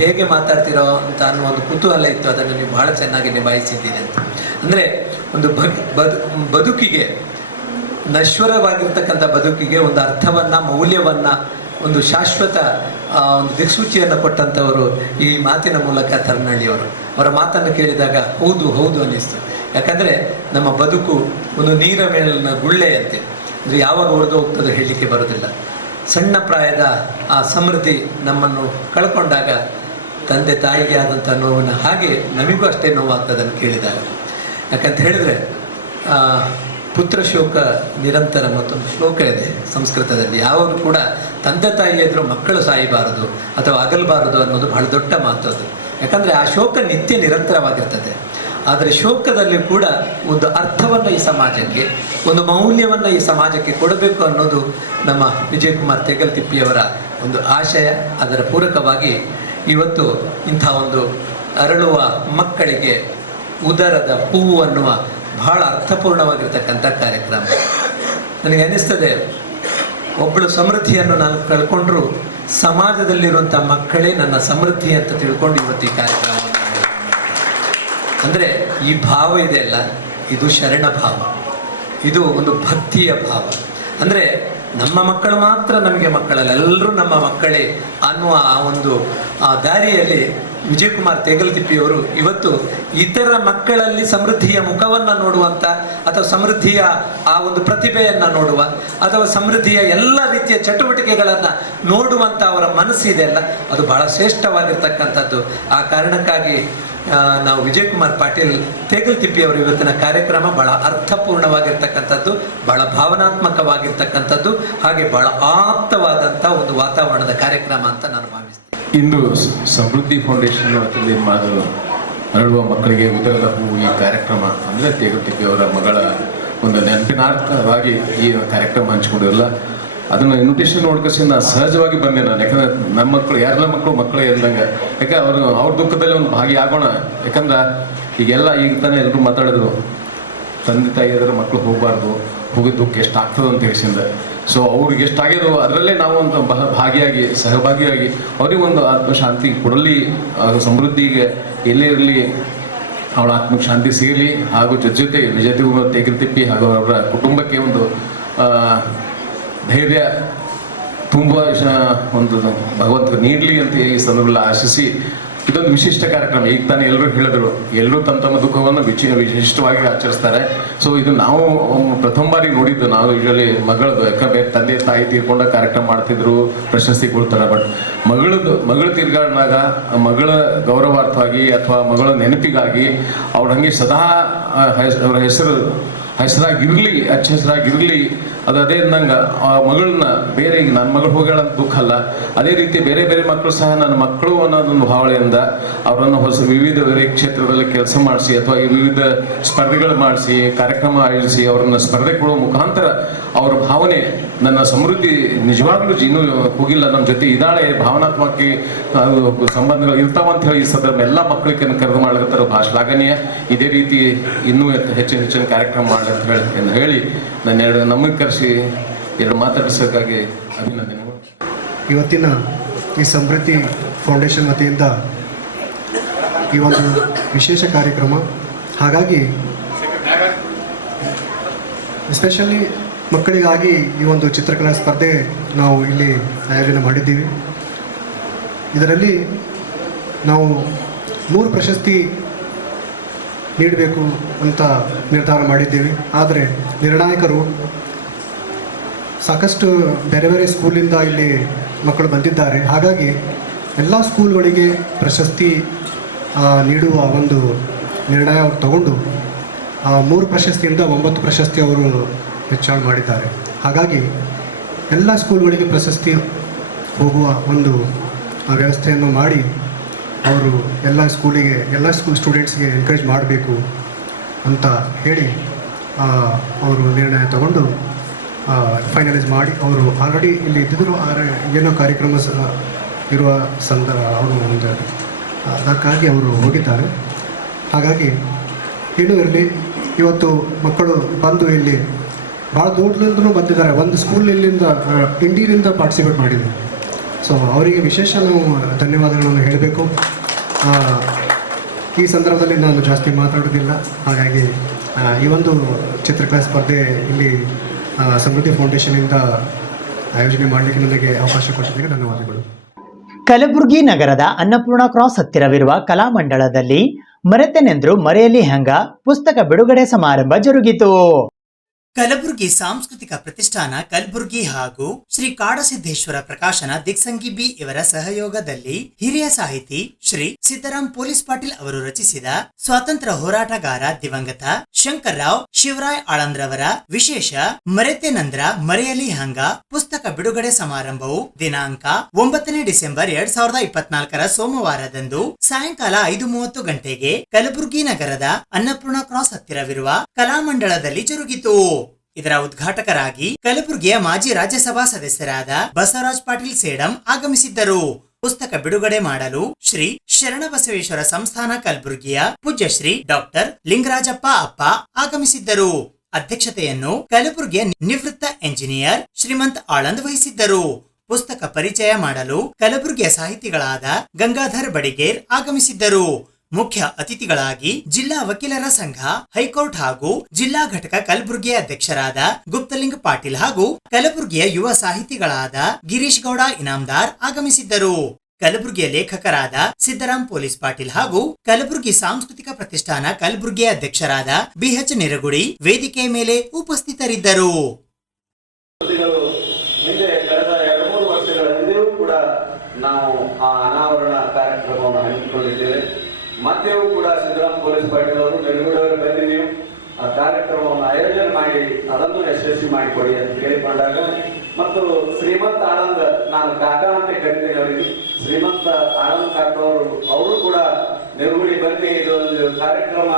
ಹೇಗೆ ಮಾತಾಡ್ತಿರೋ ಅಂತ ಅನ್ನೋ ಒಂದು ಕುತೂಹಲ ಇತ್ತು. ಅದನ್ನು ನೀವು ಬಹಳ ಚೆನ್ನಾಗಿ ನಿಭಾಯಿಸಿದ್ದೀರಿ ಅಂತ. ಅಂದರೆ ಒಂದು ಬದುಕಿಗೆ, ನಶ್ವರವಾಗಿರ್ತಕ್ಕಂಥ ಬದುಕಿಗೆ ಒಂದು ಅರ್ಥವನ್ನು, ಮೌಲ್ಯವನ್ನು, ಒಂದು ಶಾಶ್ವತ ಒಂದು ದಿಕ್ಸೂಚಿಯನ್ನು ಕೊಟ್ಟಂಥವರು ಈ ಮಾತಿನ ಮೂಲಕ ತರನಹಳ್ಳಿಯವರು. ಅವರ ಮಾತನ್ನು ಕೇಳಿದಾಗ ಹೌದು ಹೌದು ಅನ್ನಿಸ್ತು. ಯಾಕಂದರೆ ನಮ್ಮ ಬದುಕು ಒಂದು ನೀರ ಮೇಲಿನ ಗುಳ್ಳೆಯಂತೆ. ಅಂದರೆ ಯಾವಾಗ ಉಳಿದು ಹೋಗ್ತದೋ ಹೇಳಲಿಕ್ಕೆ ಬರೋದಿಲ್ಲ. ಸಣ್ಣ ಪ್ರಾಯದ ಆ ಸಮೃದ್ಧಿ ನಮ್ಮನ್ನು ಕಳ್ಕೊಂಡಾಗ ತಂದೆ ತಾಯಿಗೆ ಆದಂಥ ನೋವಿನ ಹಾಗೆ ನಮಗೂ ಅಷ್ಟೇ ನೋವಾಗ್ತದನ್ನು ಕೇಳಿದಾಗ. ಯಾಕಂತ ಹೇಳಿದರೆ ಪುತ್ರ ಶೋಕ ನಿರಂತರ ಮತ್ತೊಂದು ಶ್ಲೋಕ ಇದೆ ಸಂಸ್ಕೃತದಲ್ಲಿ. ಯಾವಾಗ ಕೂಡ ತಂದೆ ತಾಯಿ ಎದುರು ಮಕ್ಕಳು ಸಾಯಬಾರದು ಅಥವಾ ಅಗಲಬಾರದು ಅನ್ನೋದು ಬಹಳ ದೊಡ್ಡ ಮಾತು ಅದು. ಯಾಕಂದರೆ ಆ ಶೋಕ ನಿತ್ಯ ನಿರಂತರವಾಗಿರ್ತದೆ. ಆದರೆ ಶೋಕದಲ್ಲಿ ಕೂಡ ಒಂದು ಅರ್ಥವನ್ನು ಈ ಸಮಾಜಕ್ಕೆ, ಒಂದು ಮೌಲ್ಯವನ್ನು ಈ ಸಮಾಜಕ್ಕೆ ಕೊಡಬೇಕು ಅನ್ನೋದು ನಮ್ಮ ವಿಜಯಕುಮಾರ್ ತೆಗಲ್ತಿಪ್ಪಿಯವರ ಒಂದು ಆಶಯ. ಅದರ ಪೂರಕವಾಗಿ ಇವತ್ತು ಇಂಥ ಒಂದು ಅರಳುವ ಮಕ್ಕಳಿಗೆ ಉದರದ ಹೂವು ಅನ್ನುವ ಬಹಳ ಅರ್ಥಪೂರ್ಣವಾಗಿರ್ತಕ್ಕಂಥ ಕಾರ್ಯಕ್ರಮ. ನನಗೆ ಅನ್ನಿಸ್ತದೆ, ಒಬ್ಬಳು ಸಮೃದ್ಧಿಯನ್ನು ನಾನು ಕಳ್ಕೊಂಡ್ರೂ ಸಮಾಜದಲ್ಲಿರುವಂಥ ಮಕ್ಕಳೇ ನನ್ನ ಸಮೃದ್ಧಿ ಅಂತ ತಿಳ್ಕೊಂಡು ಇವತ್ತು ಈ ಕಾರ್ಯಕ್ರಮವನ್ನು ಅಂದರೆ ಈ ಭಾವ ಇದೆಯಲ್ಲ, ಇದು ಶರಣ ಭಾವ, ಇದು ಒಂದು ಭಕ್ತಿಯ ಭಾವ. ಅಂದರೆ ನಮ್ಮ ಮಕ್ಕಳು ಮಾತ್ರ ನಮಗೆ ಮಕ್ಕಳಲ್ಲ, ಎಲ್ಲರೂ ನಮ್ಮ ಮಕ್ಕಳೇ ಅನ್ನುವ ಆ ಒಂದು ಆ ದಾರಿಯಲ್ಲಿ ವಿಜಯಕುಮಾರ್ ತೇಗಲ್ತಿಪ್ಪಿಯವರು ಇವತ್ತು ಇತರ ಮಕ್ಕಳಲ್ಲಿ ಸಮೃದ್ಧಿಯ ಮುಖವನ್ನು ನೋಡುವಂಥ ಅಥವಾ ಸಮೃದ್ಧಿಯ ಆ ಒಂದು ಪ್ರತಿಭೆಯನ್ನು ನೋಡುವ ಅಥವಾ ಸಮೃದ್ಧಿಯ ಎಲ್ಲ ರೀತಿಯ ಚಟುವಟಿಕೆಗಳನ್ನು ನೋಡುವಂಥ ಅವರ ಮನಸ್ಸಿದೆ ಅಲ್ಲ, ಅದು ಬಹಳ ಶ್ರೇಷ್ಠವಾಗಿರ್ತಕ್ಕಂಥದ್ದು. ಆ ಕಾರಣಕ್ಕಾಗಿ ನಾವು ವಿಜಯಕುಮಾರ್ ಪಾಟೀಲ್ ತೇಗಲ್ತಿಪ್ಪಿಯವರು ಇವತ್ತಿನ ಕಾರ್ಯಕ್ರಮ ಬಹಳ ಅರ್ಥಪೂರ್ಣವಾಗಿರ್ತಕ್ಕಂಥದ್ದು, ಬಹಳ ಭಾವನಾತ್ಮಕವಾಗಿರ್ತಕ್ಕಂಥದ್ದು, ಹಾಗೆ ಬಹಳ ಆಪ್ತವಾದಂಥ ಒಂದು ವಾತಾವರಣದ ಕಾರ್ಯಕ್ರಮ ಅಂತ ನಾನು ಭಾವಿಸ್ತೇನೆ. ಇಂದು ಸಮೃದ್ಧಿ ಫೌಂಡೇಶನ್ ವತಿಯಿಂದ ಮಾಡಲು ಅರಳುವ ಮಕ್ಕಳಿಗೆ ಉದರದ ಹೂವು ಈ ಕಾರ್ಯಕ್ರಮ ಅಂದರೆ ತೇಗಲ್ತಿಪ್ಪಿಯವರ ಮಗಳ ಒಂದು ನೆನಪಿನಾರ್ಥವಾಗಿ ಈ ಕಾರ್ಯಕ್ರಮ ಹಂಚಿಕೊಂಡಿರಲ್ಲ. ಅದನ್ನು ಇನ್ವಿಟೇಷನ್ ನೋಡ್ಕಸಿ ನಾನು ಸಹಜವಾಗಿ ಬಂದೆ ನಾನು. ಯಾಕಂದ್ರೆ ನಮ್ಮ ಮಕ್ಕಳು ಯಾರೆಲ್ಲ ಮಕ್ಕಳೇ ಇಲ್ದಂಗೆ, ಯಾಕೆ ಅವ್ರ ದುಃಖದಲ್ಲಿ ಒಂದು ಭಾಗಿಯಾಗೋಣ. ಯಾಕಂದ್ರೆ ಈಗೆಲ್ಲ ಈಗ ತಾನೇ ಎಲ್ಲರೂ ಮಾತಾಡಿದ್ರು, ತಂದೆ ತಾಯಿ ಅದರ ಮಕ್ಕಳು ಹೋಗಬಾರ್ದು, ಹೋಗಿದ ದುಃಖ ಎಷ್ಟು ಆಗ್ತದೆ ಅಂತ ಹೇಳಿಸಿಂದ. ಸೊ ಅವ್ರಿಗೆ ಎಷ್ಟಾಗ್ಯದೋ ಅದರಲ್ಲೇ ನಾವು ಒಂದು ಭಾಗಿಯಾಗಿ ಸಹಭಾಗಿಯಾಗಿ ಅವ್ರಿಗೆ ಒಂದು ಆತ್ಮಶಾಂತಿ ಕೊಡಲಿ, ಸಮೃದ್ಧಿಗೆ ಎಲ್ಲೇ ಇರಲಿ ಅವಳ ಆತ್ಮಕ್ಕೆ ಶಾಂತಿ ಸಿಗಲಿ. ಹಾಗೂ ಜೊತೆ ವಿಜಯಕುಮಾರ್ ತೇಗಲ್ತಿಪ್ಪಿ ಹಾಗೂ ಅವರ ಕುಟುಂಬಕ್ಕೆ ಒಂದು ಧೈರ್ಯ ತುಂಬ ಒಂದು ಭಗವಂತ ನೀಡಲಿ ಅಂತ ಈ ಸಂದರ್ಭದಲ್ಲಿ ಆಶಿಸಿ, ಇದೊಂದು ವಿಶಿಷ್ಟ ಕಾರ್ಯಕ್ರಮ. ಈಗ ತಾನೇ ಎಲ್ಲರೂ ಹೇಳಿದ್ರು, ಎಲ್ಲರೂ ತಮ್ಮ ದುಃಖವನ್ನು ವಿಶಿಷ್ಟವಾಗಿ ಆಚರಿಸ್ತಾರೆ. ಸೊ ಇದು ನಾವು ಪ್ರಥಮ ಬಾರಿ ನೋಡಿದ್ದು. ನಾವು ಯೂಶಲಿ ಮಗಳದು, ಯಾಕಂದ್ರೆ ತಂದೆ ತಾಯಿ ತೀರ್ಕೊಂಡ ಕಾರ್ಯಕ್ರಮ ಮಾಡ್ತಿದ್ರು, ಪ್ರಶಸ್ತಿ ಕೊಡ್ತಾರೆ. ಬಟ್ ಮಗಳು ತೀರ್ಗಾಡಿನಾಗ ಮಗಳ ಗೌರವಾರ್ಥವಾಗಿ ಅಥವಾ ಮಗಳ ನೆನಪಿಗಾಗಿ ಅವ್ರ ಹಂಗೆ ಸದಾ ಅವರ ಹೆಸರಾಗಿರಲಿ, ಹೆಸರಾಗಿರಲಿ. ಅದೇ ನಂಗೆ ಆ ಮಗಳನ್ನ ಬೇರೆ, ಈಗ ನನ್ನ ಮಗಳು ಹೋಗ್ಯಾಳ ಅಂತ ದುಃಖ ಅಲ್ಲ, ಅದೇ ರೀತಿ ಬೇರೆ ಬೇರೆ ಮಕ್ಕಳು ಸಹ ನನ್ನ ಮಕ್ಕಳು ಅನ್ನೋದೊಂದು ಭಾವನೆಯಿಂದ ಅವರನ್ನು ವಿವಿಧ ಕ್ಷೇತ್ರದಲ್ಲಿ ಕೆಲಸ ಮಾಡಿಸಿ ಅಥವಾ ವಿವಿಧ ಸ್ಪರ್ಧೆಗಳು ಮಾಡಿಸಿ ಕಾರ್ಯಕ್ರಮ ಆಯೋಜಿಸಿ ಅವರನ್ನು ಸ್ಪರ್ಧೆ ಕೊಡುವ ಮುಖಾಂತರ ಅವರ ಭಾವನೆ ನನ್ನ ಸಮೃದ್ಧಿ ನಿಜವಾಗ್ಲೂ ಇನ್ನೂ ಹೋಗಿಲ್ಲ, ನಮ್ಮ ಜೊತೆ ಇದ್ದಾಳೆ, ಭಾವನಾತ್ಮಕ ಸಂಬಂಧಗಳು ಇರ್ತಾವಂತ ಹೇಳಿ ಈ ಸಂದರ್ಭ ಎಲ್ಲ ಮಕ್ಕಳಿಗೆ ಕರೆದು ಮಾಡಿರ್ತಾರೆ. ಬಹಳ ಶ್ಲಾಘನೀಯ. ಇದೇ ರೀತಿ ಇನ್ನೂ ಹೆಚ್ಚಿನ ಕಾರ್ಯಕ್ರಮ ಮಾಡಲಿ ಅಂತ ಹೇಳಿ ನಾನು ನಮಗೆ ಕರೆಸಿ ಮಾತಾಡಿಸೋಕ್ಕಾಗಿ ಅಭಿನಂದನೆಗಳು. ಇವತ್ತಿನ ಈ ಸಮೃದ್ಧಿ ಫೌಂಡೇಶನ್ ವತಿಯಿಂದ ಈ ಒಂದು ವಿಶೇಷ ಕಾರ್ಯಕ್ರಮ, ಹಾಗಾಗಿ ಎಸ್ಪೆಷಲಿ ಮಕ್ಕಳಿಗಾಗಿ ಈ ಒಂದು ಚಿತ್ರಕಲಾ ಸ್ಪರ್ಧೆ ನಾವು ಇಲ್ಲಿ ಆಯೋಜನೆ ಮಾಡಿದ್ದೀವಿ. ಇದರಲ್ಲಿ ನಾವು 3 ಪ್ರಶಸ್ತಿ ನೀಡಬೇಕು ಅಂತ ನಿರ್ಧಾರ ಮಾಡಿದ್ದೀವಿ. ಆದರೆ ನಿರ್ಣಾಯಕರು ಸಾಕಷ್ಟು ಬೇರೆ ಬೇರೆ ಸ್ಕೂಲಿಂದ ಇಲ್ಲಿ ಮಕ್ಕಳು ಬಂದಿದ್ದಾರೆ. ಹಾಗಾಗಿ ಎಲ್ಲ ಸ್ಕೂಲ್ಗಳಿಗೆ ಪ್ರಶಸ್ತಿ ನೀಡುವ ಒಂದು ನಿರ್ಣಯ ಅವರು ತಗೊಂಡು 3 ಪ್ರಶಸ್ತಿಯಿಂದ 9 ಪ್ರಶಸ್ತಿ ಅವರು ಹೆಚ್ಚಳ ಮಾಡಿದ್ದಾರೆ. ಹಾಗಾಗಿ ಎಲ್ಲ ಸ್ಕೂಲ್ಗಳಿಗೆ ಪ್ರಶಸ್ತಿ ಹೋಗುವ ಒಂದು ವ್ಯವಸ್ಥೆಯನ್ನು ಮಾಡಿ ಅವರು ಎಲ್ಲ ಸ್ಕೂಲ್ ಸ್ಟೂಡೆಂಟ್ಸ್ಗೆ ಎನ್ಕರೇಜ್ ಮಾಡಬೇಕು ಅಂತ ಹೇಳಿ ಅವರು ನಿರ್ಣಯ ತಗೊಂಡು ಫೈನಲೈಸ್ ಮಾಡಿ ಅವರು ಆಲ್ರೆಡಿ ಇಲ್ಲಿ ಇದ್ದಿದ್ದರು. ಆದರೆ ಏನೋ ಕಾರ್ಯಕ್ರಮ ಇರುವ ಅವರು ಒಂದು ಅದಕ್ಕಾಗಿ ಅವರು ಹೋಗಿದ್ದಾರೆ. ಹಾಗಾಗಿ ಏನೂ ಇರಲಿ, ಇವತ್ತು ಮಕ್ಕಳು ಬಂದು ಇಲ್ಲಿ ಭಾಳ ದೂರದಿಂದಲೂ ಬಂದಿದ್ದಾರೆ. ಒಂದು ಸ್ಕೂಲ್ ಇಲ್ಲಿಂದ ಇಂಡಿಯಿಂದ ಪಾರ್ಟಿಸಿಪೇಟ್ ಮಾಡಿದರು. ಸೊ ಅವರಿಗೆ ವಿಶೇಷ ನಾವು ಧನ್ಯವಾದಗಳನ್ನು ಹೇಳಬೇಕು. ಈ ಸಂದರ್ಭದಲ್ಲಿ ನಾನು ಜಾಸ್ತಿ ಮಾತಾಡೋದಿಲ್ಲ. ಹಾಗಾಗಿ ಈ ಒಂದು ಚಿತ್ರಕಲಾ ಸ್ಪರ್ಧೆ ಇಲ್ಲಿ ಸಮೃದ್ಧಿ ಫೌಂಡೇಶನಿಂದ ಆಯೋಜನೆ ಮಾಡಲಿಕ್ಕೆ ನನಗೆ ಅವಕಾಶ ಕೊಟ್ಟಿದ್ದಕ್ಕೆ ಧನ್ಯವಾದಗಳು. ಕಲಬುರಗಿ ನಗರದ ಅನ್ನಪೂರ್ಣ ಕ್ರಾಸ್ ಹತ್ತಿರವಿರುವ ಕಲಾಮಂಡಲದಲ್ಲಿ ಮರೆತೆನೆಂದ್ರು ಮರೆಯಲಿ ಹಂಗ ಪುಸ್ತಕ ಬಿಡುಗಡೆ ಸಮಾರಂಭ ಜರುಗಿತು. ಕಲಬುರಗಿ ಸಾಂಸ್ಕೃತಿಕ ಪ್ರತಿಷ್ಠಾನ ಕಲಬುರಗಿ ಹಾಗೂ ಶ್ರೀ ಕಾಡಸಿದ್ದೇಶ್ವರ ಪ್ರಕಾಶನ ದಿಗ್ಸಂಗಿ ಬಿ ಇವರ ಸಹಯೋಗದಲ್ಲಿ ಹಿರಿಯ ಸಾಹಿತಿ ಶ್ರೀ ಸಿದ್ದರಾಮ್ ಪೊಲೀಸ್ ಪಾಟೀಲ್ ಅವರು ರಚಿಸಿದ ಸ್ವಾತಂತ್ರ್ಯ ಹೋರಾಟಗಾರ ದಿವಂಗತ ಶಂಕರ್ರಾವ್ ಶಿವರಾಯ್ ಆಳಂದ್ರವರ ವಿಶೇಷ ಮರೆತೆನಂದ್ರ ಮರೆಯಲಿ ಹಂಗ ಪುಸ್ತಕ ಬಿಡುಗಡೆ ಸಮಾರಂಭವು ದಿನಾಂಕ 9 ಡಿಸೆಂಬರ್ 2024 ಸೋಮವಾರದಂದು ಸಾಯಂಕಾಲ 5:30 ಗಂಟೆಗೆ ಕಲಬುರಗಿ ನಗರದ ಅನ್ನಪೂರ್ಣ ಕ್ರಾಸ್ ಹತ್ತಿರವಿರುವ ಕಲಾಮಂಡಲದಲ್ಲಿ ಜರುಗಿತು. ಇದರ ಉದ್ಘಾಟಕರಾಗಿ ಕಲಬುರಗಿಯ ಮಾಜಿ ರಾಜ್ಯಸಭಾ ಸದಸ್ಯರಾದ ಬಸವರಾಜ್ ಪಾಟೀಲ್ ಸೇಡಂ ಆಗಮಿಸಿದ್ದರು. ಪುಸ್ತಕ ಬಿಡುಗಡೆ ಮಾಡಲು ಶ್ರೀ ಶರಣಬಸವೇಶ್ವರ ಸಂಸ್ಥಾನ ಕಲಬುರಗಿಯ ಪೂಜ್ಯ ಶ್ರೀ ಡಾಕ್ಟರ್ ಲಿಂಗರಾಜಪ್ಪ ಅಪ್ಪ ಆಗಮಿಸಿದ್ದರು. ಅಧ್ಯಕ್ಷತೆಯನ್ನು ಕಲಬುರಗಿಯ ನಿವೃತ್ತ ಎಂಜಿನಿಯರ್ ಶ್ರೀಮಂತ್ ಆಳಂದ್ ವಹಿಸಿದ್ದರು. ಪುಸ್ತಕ ಪರಿಚಯ ಮಾಡಲು ಕಲಬುರಗಿಯ ಸಾಹಿತಿಗಳಾದ ಗಂಗಾಧರ್ ಬಡಿಗೇರ್ ಆಗಮಿಸಿದ್ದರು. ಮುಖ್ಯ ಅತಿಥಿಗಳಾಗಿ ಜಿಲ್ಲಾ ವಕೀಲರ ಸಂಘ ಹೈಕೋರ್ಟ್ ಹಾಗೂ ಜಿಲ್ಲಾ ಘಟಕ ಕಲಬುರಗಿಯ ಅಧ್ಯಕ್ಷರಾದ ಗುಪ್ತಲಿಂಗ ಪಾಟೀಲ್ ಹಾಗೂ ಕಲಬುರಗಿಯ ಯುವ ಸಾಹಿತಿಗಳಾದ ಗಿರೀಶ್ ಗೌಡ ಇನಾಮದಾರ್ ಆಗಮಿಸಿದ್ದರು. ಕಲಬುರಗಿಯ ಲೇಖಕರಾದ ಸಿದ್ದರಾಮ್ ಪೊಲೀಸ್ ಪಾಟೀಲ್ ಹಾಗೂ ಕಲಬುರಗಿ ಸಾಂಸ್ಕೃತಿಕ ಪ್ರತಿಷ್ಠಾನ ಕಲಬುರಗಿಯ ಅಧ್ಯಕ್ಷರಾದ ಬಿಎಚ್ ನಿರಗುಡಿ ವೇದಿಕೆಯ ಮೇಲೆ ಉಪಸ್ಥಿತರಿದ್ದರು. ಕಳೆದ 2-3 ವರ್ಷಗಳ ಹಿಂದೆಯೂ ಕೂಡ ನಾವು ಆ ಅನಾವರಣ ಕಾರ್ಯಕ್ರಮವನ್ನು ಹಮ್ಮಿಕೊಂಡಿದ್ದೇವೆ. ಮತ್ತೆಯೂ ಕೂಡ ಸಿದ್ದರಾಮ್ ಪೊಲೀಸ್ ಪಾಟೀಲ್ ಅವರು ನೆರಗುಡವರ ಬಂದು ನೀವು ಆ ಕಾರ್ಯಕ್ರಮವನ್ನು ಆಯೋಜನೆ ಮಾಡಿ ಅದನ್ನು ಯಶಸ್ವಿ ಮಾಡಿಕೊಡಿ ಅಂತ ಕೇಳಿಕೊಂಡಾಗ ಮತ್ತು ಶ್ರೀಮಂತ ಆನಂದ್, ನಾನು ಕಾಕಾ ಅಂತ ಕರಿತೀನಿ ಅವರಿಗೆ, ಶ್ರೀಮಂತ ಆನಂದ್ ಕಾಕಾ ಅವರು ಕೂಡ ನೆರಗುಡಿ ಬಂದು ಇದೊಂದು ಕಾರ್ಯಕ್ರಮ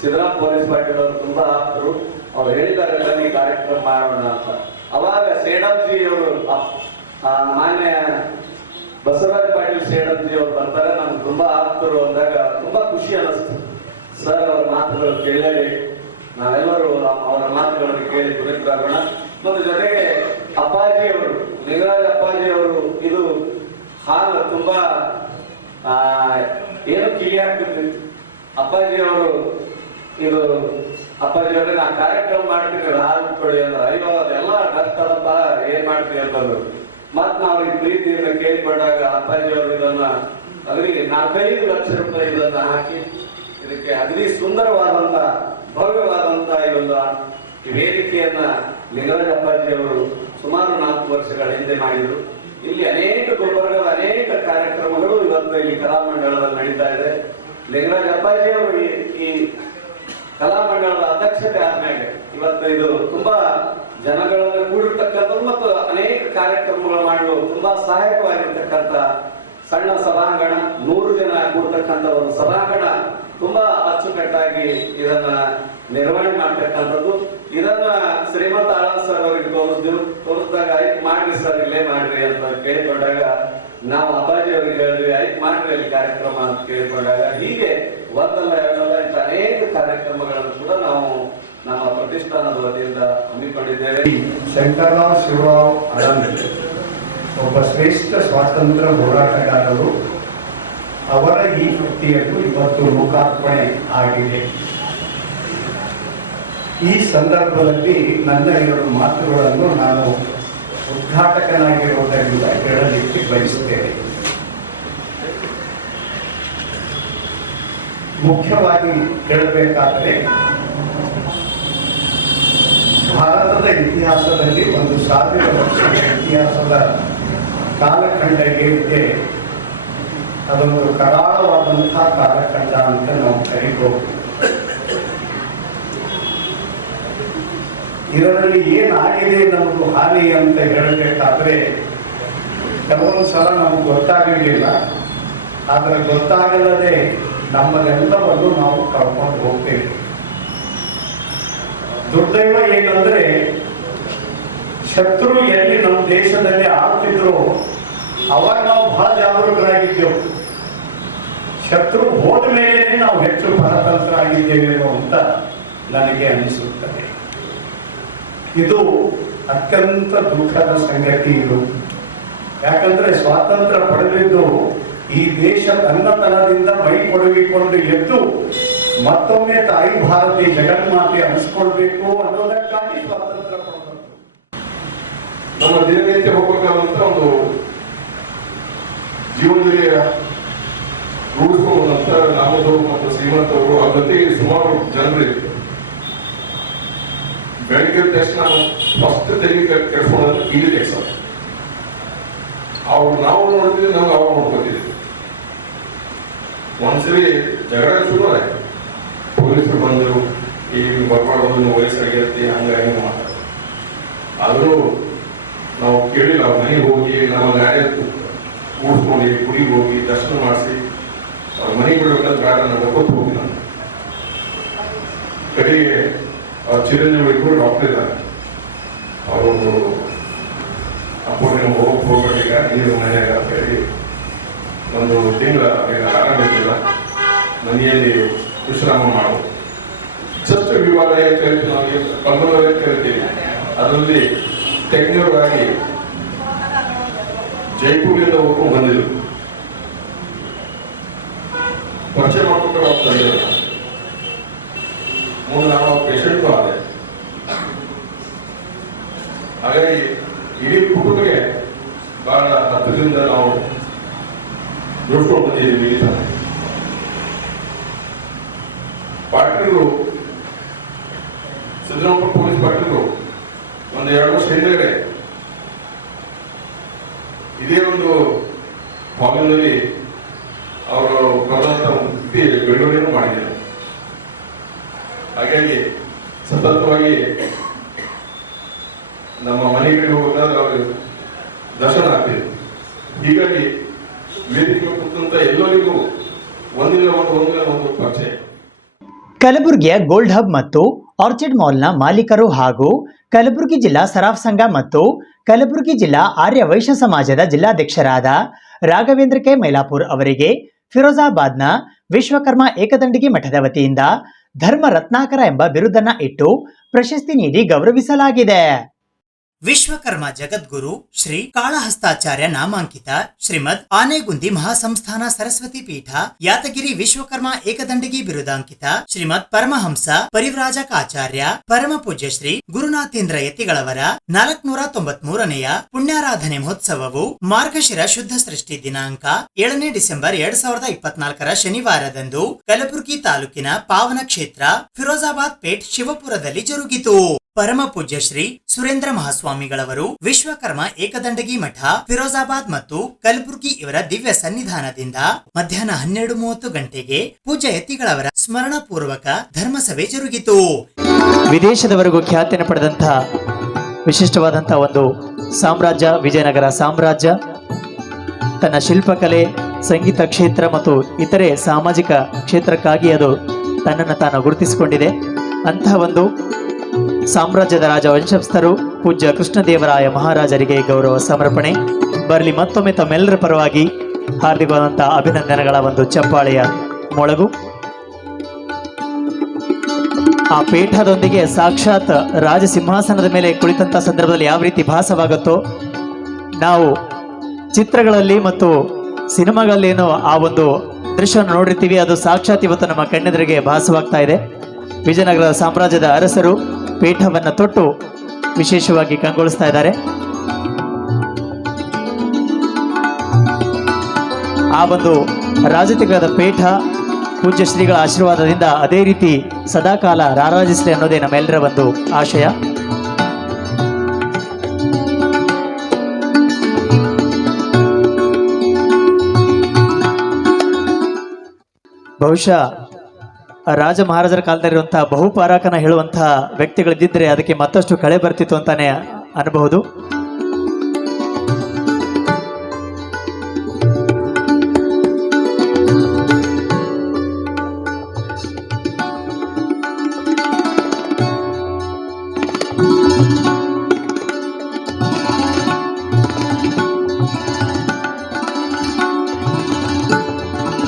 ಸಿದ್ದರಾಮ್ ಪೊಲೀಸ್ ಪಾಟೀಲ್ ಅವರು ತುಂಬಾ ಆಪ್ತರು, ಅವ್ರು ಹೇಳಿದ್ದಾರೆ ಬನ್ನಿ ಕಾರ್ಯಕ್ರಮ ಮಾಡೋಣ ಅಂತ. ಅವಾಗ ಸೇಡಂಜಿ ಅವರು ಮಾನ್ಯ ಬಸವರಾಜ್ ಪಾಟೀಲ್ ಸೇಡಂಜಿ ಅವರು ಬರ್ತಾರೆ, ನಮ್ಗೆ ತುಂಬಾ ಆಪ್ತರು ಅಂದಾಗ ತುಂಬಾ ಖುಷಿ ಅನಿಸ್ತು. ಸರ್ ಅವರ ಮಾತುಗಳು ಕೇಳಲೇಬೇಕು, ನಾವೆಲ್ಲರೂ ಅವರ ಮಾತುಗಳನ್ನು ಕೇಳಿ ಕುರಿತಾಗೋಣ. ಮತ್ತು ಜೊತೆಗೆ ಅಪ್ಪಾಜಿ ಅವರು, ಲಿಂಗರಾಜ್ ಅಪ್ಪಾಜಿ ಅವರು, ಇದು ಹಾಲು ತುಂಬಾ ಏನು ಕಿವಿ ಹಾಕ್ತಿದ್ರು ಅಪ್ಪಾಜಿ ಅವರು. ಇದು ಅಪ್ಪಾಜಿ ಅವ್ರೆ ನಾ ಕಾರ್ಯಕ್ರಮ ಮಾಡ್ತೀನಿ ಹಾಲು ಕೊಡಿ ಅಂದ್ರೆ, ಅಯ್ಯೋ ಅದೆಲ್ಲ ಕಷ್ಟದಪ್ಪ ಏನ್ ಮಾಡ್ತೀವಿ ಅಂತಂದ್ರು. ಮತ್ ನಾವು ಈ ಪ್ರೀತಿಯಿಂದ ಕೇಳಿಕೊಂಡಾಗ ಅಪ್ಪಾಜಿ ಅವರು ಇದನ್ನ ಅಗದಿ 4-5 ಲಕ್ಷ ರೂಪಾಯಿ ಇದನ್ನ ಹಾಕಿ ಇದಕ್ಕೆ ಅಗದಿ ಸುಂದರವಾದಂತ ಭವ್ಯವಾದಂತ ಈ ಒಂದು ವೇದಿಕೆಯನ್ನ ಲಿಂಗರಾಜ ಅಪ್ಪಾಜಿ ಅವರು ಸುಮಾರು 4 ವರ್ಷಗಳ ಹಿಂದೆ ಮಾಡಿದ್ರು. ಇಲ್ಲಿ ಅನೇಕ ಗುಲ್ಬರ್ಗದ ಅನೇಕ ಕಾರ್ಯಕ್ರಮಗಳು ಇವತ್ತು ಇಲ್ಲಿ ಕಲಾಮಂಡಲದಲ್ಲಿ ನಡೀತಾ ಇದೆ. ಲಿಂಗರಾಜ ಅಪ್ಪಾಜಿ ಅವರು ಈ ಕಲಾಮಂಡಲದ ಅಧ್ಯಕ್ಷತೆ ಆದ್ಮೇಲೆ ಇವತ್ತು ಇದು ತುಂಬಾ ಜನಗಳನ್ನು ಕೂಡಿರ್ತಕ್ಕಂಥದ್ದು ಮತ್ತು ಅನೇಕ ಕಾರ್ಯಕ್ರಮಗಳು ಮಾಡಲು ತುಂಬಾ ಸಹಾಯಕವಾಗಿರ್ತಕ್ಕಂಥ ಸಣ್ಣ ಸಭಾಂಗಣ, 100 ಜನ ಕೂಡ್ತಕ್ಕಂಥ ಒಂದು ಸಭಾಂಗಣ ತುಂಬಾ ಅಚ್ಚುಕಟ್ಟಾಗಿ ಇದನ್ನ ನಿರ್ವಹಣೆ ಮಾಡ್ತಕ್ಕಂಥದ್ದು. ಇದನ್ನ ಶ್ರೀಮಂತ ಆಳಂದ್ ಸರ್ ಅವರಿಗೆ ತೋರಿಸಿದಾಗ ಆಯ್ತು ಮಾಡ್ರಿ ಸರ್, ಇಲ್ಲೇ ಮಾಡ್ರಿ ಅಂತ ಕೇಳಿಕೊಂಡಾಗ ನಾವು ಅಪ್ಪಾಜಿ ಅವರಿಗೆ ಹೇಳಿದ್ವಿ ಆಯ್ತು ಮಾಡ್ರಿ ಅಲ್ಲಿ ಕಾರ್ಯಕ್ರಮ ಅಂತ ಕೇಳಿಕೊಂಡಾಗ ಹೀಗೆ ಒಂದಲ್ಲ ಎರಡಲ್ಲ ಇಂಥ ಅನೇಕ ಕಾರ್ಯಕ್ರಮಗಳನ್ನು ಕೂಡ ನಾವು ನಮ್ಮ ಪ್ರತಿಷ್ಠಾನದ ವತಿಯಿಂದ ಹಮ್ಮಿಕೊಂಡಿದ್ದೇವೆ. ಶಂಕರ್ರಾವ್ ಶಿವರಾವ್ ಆಳಂದ್ ಒಬ್ಬ ಶ್ರೇಷ್ಠ ಸ್ವಾತಂತ್ರ್ಯ ಹೋರಾಟಗಾರರು. ಅವರ ಈ ಕೃತಿಯನ್ನು ಇವತ್ತು ಲೋಕಾರ್ಪಣೆ ಆಗಿದೆ. ಈ ಸಂದರ್ಭದಲ್ಲಿ ನನ್ನ 2 ಮಾತುಗಳನ್ನು ನಾನು ಉದ್ಘಾಟಕನಾಗಿರುವುದರಿಂದ ಹೇಳಲಿಕ್ಕೆ ಬಯಸುತ್ತೇನೆ. ಮುಖ್ಯವಾಗಿ ಹೇಳಬೇಕಾದರೆ ಭಾರತದ ಇತಿಹಾಸದಲ್ಲಿ 1000 ವರ್ಷದ ಇತಿಹಾಸದ ಕಾಲಖಂಡ ಏನಿದೆ ಅದೊಂದು ಕರಾಳವಾದಂತಹ ಕಾಲಖಂಡ ಅಂತ ನಾವು ಕರೀಬಹುದು. ಇದರಲ್ಲಿ ಏನಾಗಿದೆ ನಮ್ಮದು ಹಾನಿ ಅಂತ ಹೇಳಬೇಕಾದ್ರೆ ಕೆಲವೊಂದು ಸಲ ನಮ್ಗೆ ಗೊತ್ತಾಗಲಿಲ್ಲ. ಆದರೆ ಗೊತ್ತಾಗಲ್ಲದೆ ನಮ್ಮನ್ನೆಲ್ಲವನ್ನು ನಾವು ಕಳ್ಕೊಂಡು ಹೋಗ್ತೇವೆ. ದುರ್ದೈವ ಏನಂದ್ರೆ ಶತ್ರು ಎಲ್ಲಿ ನಮ್ಮ ದೇಶದಲ್ಲಿ ಆಡ್ತಿದ್ರು ಅವಾಗ ನಾವು ಬಹಳ ಜಾಗರೂಕರಾಗಿದ್ದೆವು. ಶತ್ರು ಹೋದ ಮೇಲೆ ನಾವು ಹೆಚ್ಚು ಪರತಂತ್ರರಾಗಿದ್ದೇವೆ ಅಂತ ನನಗೆ ಅನಿಸುತ್ತದೆ. ಇದು ಅತ್ಯಂತ ದುಃಖದ ಸಂಗತಿ. ಇದು ಯಾಕಂದ್ರೆ ಸ್ವಾತಂತ್ರ್ಯ ಪಡೆದಿದ್ದು ಈ ದೇಶ ತನ್ನತನದಿಂದ ಮೈ ಕೊಡಗಿಕೊಂಡು ಎದ್ದು ಮತ್ತೊಮ್ಮೆ ತಾಯಿ ಭಾರತಿ ಜಗನ್ಮಾತೆ ಅನಿಸ್ಕೊಳ್ಬೇಕು ಅನ್ನೋದಕ್ಕಾಗಿ ಸ್ವಾತಂತ್ರ್ಯ ಪಡೆದದ್ದು. ನಮ್ಮ ದಿನನಿತ್ಯ ಹೋಗಬೇಕಾದಂತ ಒಂದು ಜೀವನದಲ್ಲಿ ರೂಢಿಸಿಕೊಂಡಂತ ನಾಮದವರು ಮತ್ತು ಶ್ರೀಮಂತವರು, ಅವ್ರ ಜೊತೆಗೆ ಸುಮಾರು ಜನರು ಬೆಳಗ್ಗೆ ಎದ್ದ ತಕ್ಷಣ ಫಸ್ಟ್ ತೆರಿಗೆ ಕೆಡ್ಸ್ಕೊಳ್ಳೋದು ಟಿವಿ ಕೆಲಸ. ಅವ್ರು ನಾವು ನೋಡ್ತಿದ್ವಿ, ನಮ್ಗೆ ಅವ್ರು ನೋಡ್ಕೊತಿದ್ವಿ. ಒಂದ್ಸರಿ ಜಗಳ ಶುರು ಆಯ್ತು. ಪೊಲೀಸರು ಬಂದರು, ಈ ಬರ್ಬಾರ್ದು ವಯಸ್ಸಾಗಿರ್ತಿ ಹಂಗಾಗಿ ಮಾತಾಡ್ತಾರೆ. ಆದರೂ ನಾವು ಕೇಳಿಲ್ಲ. ಅವ್ರ ಮನೆಗೆ ಹೋಗಿ ನಮ್ಮ ಗಾಡಿ ಕೂಡ್ಸ್ಕೊಂಡು ಗುಡಿಗೆ ಹೋಗಿ ದರ್ಶನ ಮಾಡಿಸಿ ಅವ್ರ ಮನೆಗೆ ಬಿಡ್ಬೇಕಾದ್ರೆ ಗಾಡಿ ನನಗೆ ಗೊತ್ತು ಹೋಗಿ ನಾನು ಕಡೆಗೆ ಅವ್ರ ಚಿರಂಜೀವಿ ಇಬ್ಬರು ಡಾಕ್ಟರ್ ಇದ್ದಾರೆ. ಅವರೊಂದು ಅಪ್ಪ ನೀವು ಹೋಗ್ಬೇಕೀಗ ನೀರು ಮನೆಯಾಗ ಅಂತ ಹೇಳಿ ಒಂದು ತಿಂಗಳ ಆರಾಮಿಲ್ಲ, ಮನೆಯಲ್ಲಿ ವಿಶ್ರಾಮ ಮಾಡೋದು. ಜಸ್ಟ್ ವಿಭಾಗ ಕರಿತೀವಿ, ನಾವು ಪಂದ್ರವರೆಗೆ ಕರಿತೀವಿ. ಅದರಲ್ಲಿ ಟೆಕ್ನಿಕಲ್ ಜೈಪುರದಿಂದ ಹೋಗಿ ಬಂದಿದ್ರು, ಪರಿಚಯ ಮಾಡ್ಕೊಂಡು ಅವ್ರು ತಂದಿದ್ರು. ಮುಂದೆ ನಾವು ಪೇಷಂಟು ಆದೆ. ಹಾಗಾಗಿ ಇಡೀ ಕುಟುಂಬಕ್ಕೆ ಬಹಳ ಹತ್ತಿರದಿಂದ ನಾವು ನೋಡ್ಕೊಂಡು ಬಂದಿದ್ದೀವಿ. ಪಾಟೀಲರು, ಸಿದ್ದರಾಮಪುರ ಪೊಲೀಸ್ ಪಾಟೀಲರು ಒಂದು 2 ವರ್ಷ ಹಿಂದೆಗಡೆ ಇದೇ ಒಂದು ಹಾಲಿನಲ್ಲಿ ಅವರು ಬರುವಂತ ಬಿಡುಗಡೆಯನ್ನು ಮಾಡಿದರು. ಹಾಗಾಗಿ ಸತತವಾಗಿ ನಮ್ಮ ಮನೆಗಳಿಗೆ ಹೋದಾಗ ಅವರು ದರ್ಶನ ಆಗ್ತಿದೆ. ಹೀಗಾಗಿ ವೇದಿಕೆ ಕೂತಂತ ಎಲ್ಲರಿಗೂ ಒಂದಿಲ್ಲ ಒಂದು ಪರಿಚಯ. ಕಲಬುರಗಿಯ ಗೋಲ್ಡ್ ಹಬ್ ಮತ್ತು ಆರ್ಚಿಡ್ ಮಾಲ್ನ ಮಾಲೀಕರು ಹಾಗೂ ಕಲಬುರಗಿ ಜಿಲ್ಲಾ ಸರಾಫ್ ಸಂಘ ಮತ್ತು ಕಲಬುರಗಿ ಜಿಲ್ಲಾ ಆರ್ಯ ವೈಶ್ಯ ಸಮಾಜದ ಜಿಲ್ಲಾಧ್ಯಕ್ಷರಾದ ರಾಘವೇಂದ್ರ ಕೆ ಮೈಲಾಪುರ್ ಅವರಿಗೆ ಫಿರೋಜಾಬಾದ್ನ ವಿಶ್ವಕರ್ಮ ಏಕದಂಡಿಗೆ ಮಠದ ವತಿಯಿಂದ ಧರ್ಮ ರತ್ನಾಕರ ಎಂಬ ಬಿರುದನ್ನ ಇಟ್ಟು ಪ್ರಶಸ್ತಿ ನೀಡಿ ಗೌರವಿಸಲಾಗಿದೆ. ವಿಶ್ವಕರ್ಮ ಜಗದ್ಗುರು ಶ್ರೀ ಕಾಳಹಸ್ತಾಚಾರ್ಯ ನಾಮಾಂಕಿತ ಶ್ರೀಮದ್ ಆನೆಗುಂದಿ ಮಹಾಸಂಸ್ಥಾನ ಸರಸ್ವತಿ ಪೀಠ ಯಾತಗಿರಿ ವಿಶ್ವಕರ್ಮ ಏಕದಂಡಿಗಿ ಬಿರುದಾಂಕಿತ ಶ್ರೀಮದ್ ಪರಮಹಂಸ ಪರಿವ್ರಾಜಕಾಚಾರ್ಯ ಪರಮ ಪೂಜ್ಯ ಶ್ರೀ ಗುರುನಾಥೇಂದ್ರ ಯತಿಗಳವರ 493ನೆಯ ಪುಣ್ಯಾರಾಧನೆ ಮಹೋತ್ಸವವು ಮಾರ್ಗಶಿರ ಶುದ್ಧ ಸೃಷ್ಟಿ ದಿನಾಂಕ 7ನೇ ಡಿಸೆಂಬರ್ 2024 ಶನಿವಾರದಂದು ಕಲಬುರಗಿ ತಾಲೂಕಿನ ಪಾವನ ಕ್ಷೇತ್ರ ಫಿರೋಜಾಬಾದ್ ಪೇಟ್ ಶಿವಪುರದಲ್ಲಿ ಜರುಗಿತು. ಪರಮ ಪೂಜ್ಯ ಶ್ರೀ ಸುರೇಂದ್ರ ಮಹಾಸ್ವಾಮಿಗಳವರು ವಿಶ್ವಕರ್ಮ ಏಕದಂಡಗಿ ಮಠ ಫಿರೋಜಾಬಾದ್ ಮತ್ತು ಕಲಬುರ್ಗಿ ಇವರ ದಿವ್ಯ ಸನ್ನಿಧಾನದಿಂದ ಮಧ್ಯಾಹ್ನ 12:30 ಗಂಟೆಗೆ ಪೂಜ್ಯ ಯತಿಗಳವರ ಸ್ಮರಣ ಪೂರ್ವಕ ಧರ್ಮಸಭೆ ಜರುಗಿತು. ವಿದೇಶದವರೆಗೂ ಖ್ಯಾತಿಯನ್ನು ಪಡೆದಂತಹ ವಿಶಿಷ್ಟವಾದಂತಹ ಒಂದು ಸಾಮ್ರಾಜ್ಯ ವಿಜಯನಗರ ಸಾಮ್ರಾಜ್ಯ ತನ್ನ ಶಿಲ್ಪಕಲೆ, ಸಂಗೀತ ಕ್ಷೇತ್ರ ಮತ್ತು ಇತರೆ ಸಾಮಾಜಿಕ ಕ್ಷೇತ್ರಕ್ಕಾಗಿ ಅದು ತನ್ನನ್ನು ತಾನು ಗುರುತಿಸಿಕೊಂಡಿದೆ. ಅಂತಹ ಒಂದು ಸಾಮ್ರಾಜ್ಯದ ರಾಜ ವಂಶಸ್ಥರು ಪೂಜ್ಯ ಕೃಷ್ಣದೇವರಾಯ ಮಹಾರಾಜರಿಗೆ ಗೌರವ ಸಮರ್ಪಣೆ. ಬರಲಿ ಮತ್ತೊಮ್ಮೆ ತಮ್ಮೆಲ್ಲರ ಪರವಾಗಿ ಹಾರ್ದಿಕವಾದಂತಹ ಅಭಿನಂದನೆಗಳ ಒಂದು ಚಪ್ಪಾಳೆಯ ಮೊಳಗು. ಆ ಪೀಠದೊಂದಿಗೆ ಸಾಕ್ಷಾತ್ ರಾಜ ಸಿಂಹಾಸನದ ಮೇಲೆ ಕುಳಿತಂತ ಸಂದರ್ಭದಲ್ಲಿ ಯಾವ ರೀತಿ ಭಾಸವಾಗುತ್ತೋ, ನಾವು ಚಿತ್ರಗಳಲ್ಲಿ ಮತ್ತು ಸಿನಿಮಾಗಳಲ್ಲೇನೋ ಆ ಒಂದು ದೃಶ್ಯವನ್ನು ನೋಡಿರ್ತೀವಿ, ಅದು ಸಾಕ್ಷಾತ್ ಇವತ್ತು ನಮ್ಮ ಕಣ್ಣೆದುರಿಗೆ ಭಾಸವಾಗ್ತಾ ಇದೆ. ವಿಜಯನಗರ ಸಾಮ್ರಾಜ್ಯದ ಅರಸರು ಪೀಠವನ್ನು ತೊಟ್ಟು ವಿಶೇಷವಾಗಿ ಕಂಗೊಳಿಸ್ತಾ ಇದ್ದಾರೆ. ಆ ಒಂದು ರಾಜತಿಗಳಾದ ಪೀಠ ಪೂಜ್ಯ ಶ್ರೀಗಳ ಆಶೀರ್ವಾದದಿಂದ ಅದೇ ರೀತಿ ಸದಾಕಾಲ ರಾರಾಜಿಸಲಿ ಅನ್ನೋದೇ ನಮ್ಮೆಲ್ಲರ ಒಂದು ಆಶಯ. ಬಹುಶಃ ರಾಜ ಮಹಾರಾಜರ ಕಾಲದಲ್ಲಿರುವಂತಹ ಬಹುಪಾರಾಕನ ಹೇಳುವಂತಹ ವ್ಯಕ್ತಿಗಳಿದ್ದಿದ್ರೆ ಅದಕ್ಕೆ ಮತ್ತಷ್ಟು ಕಳೆ ಬರ್ತಿತ್ತು ಅಂತಾನೆ ಅನ್ನಬಹುದು.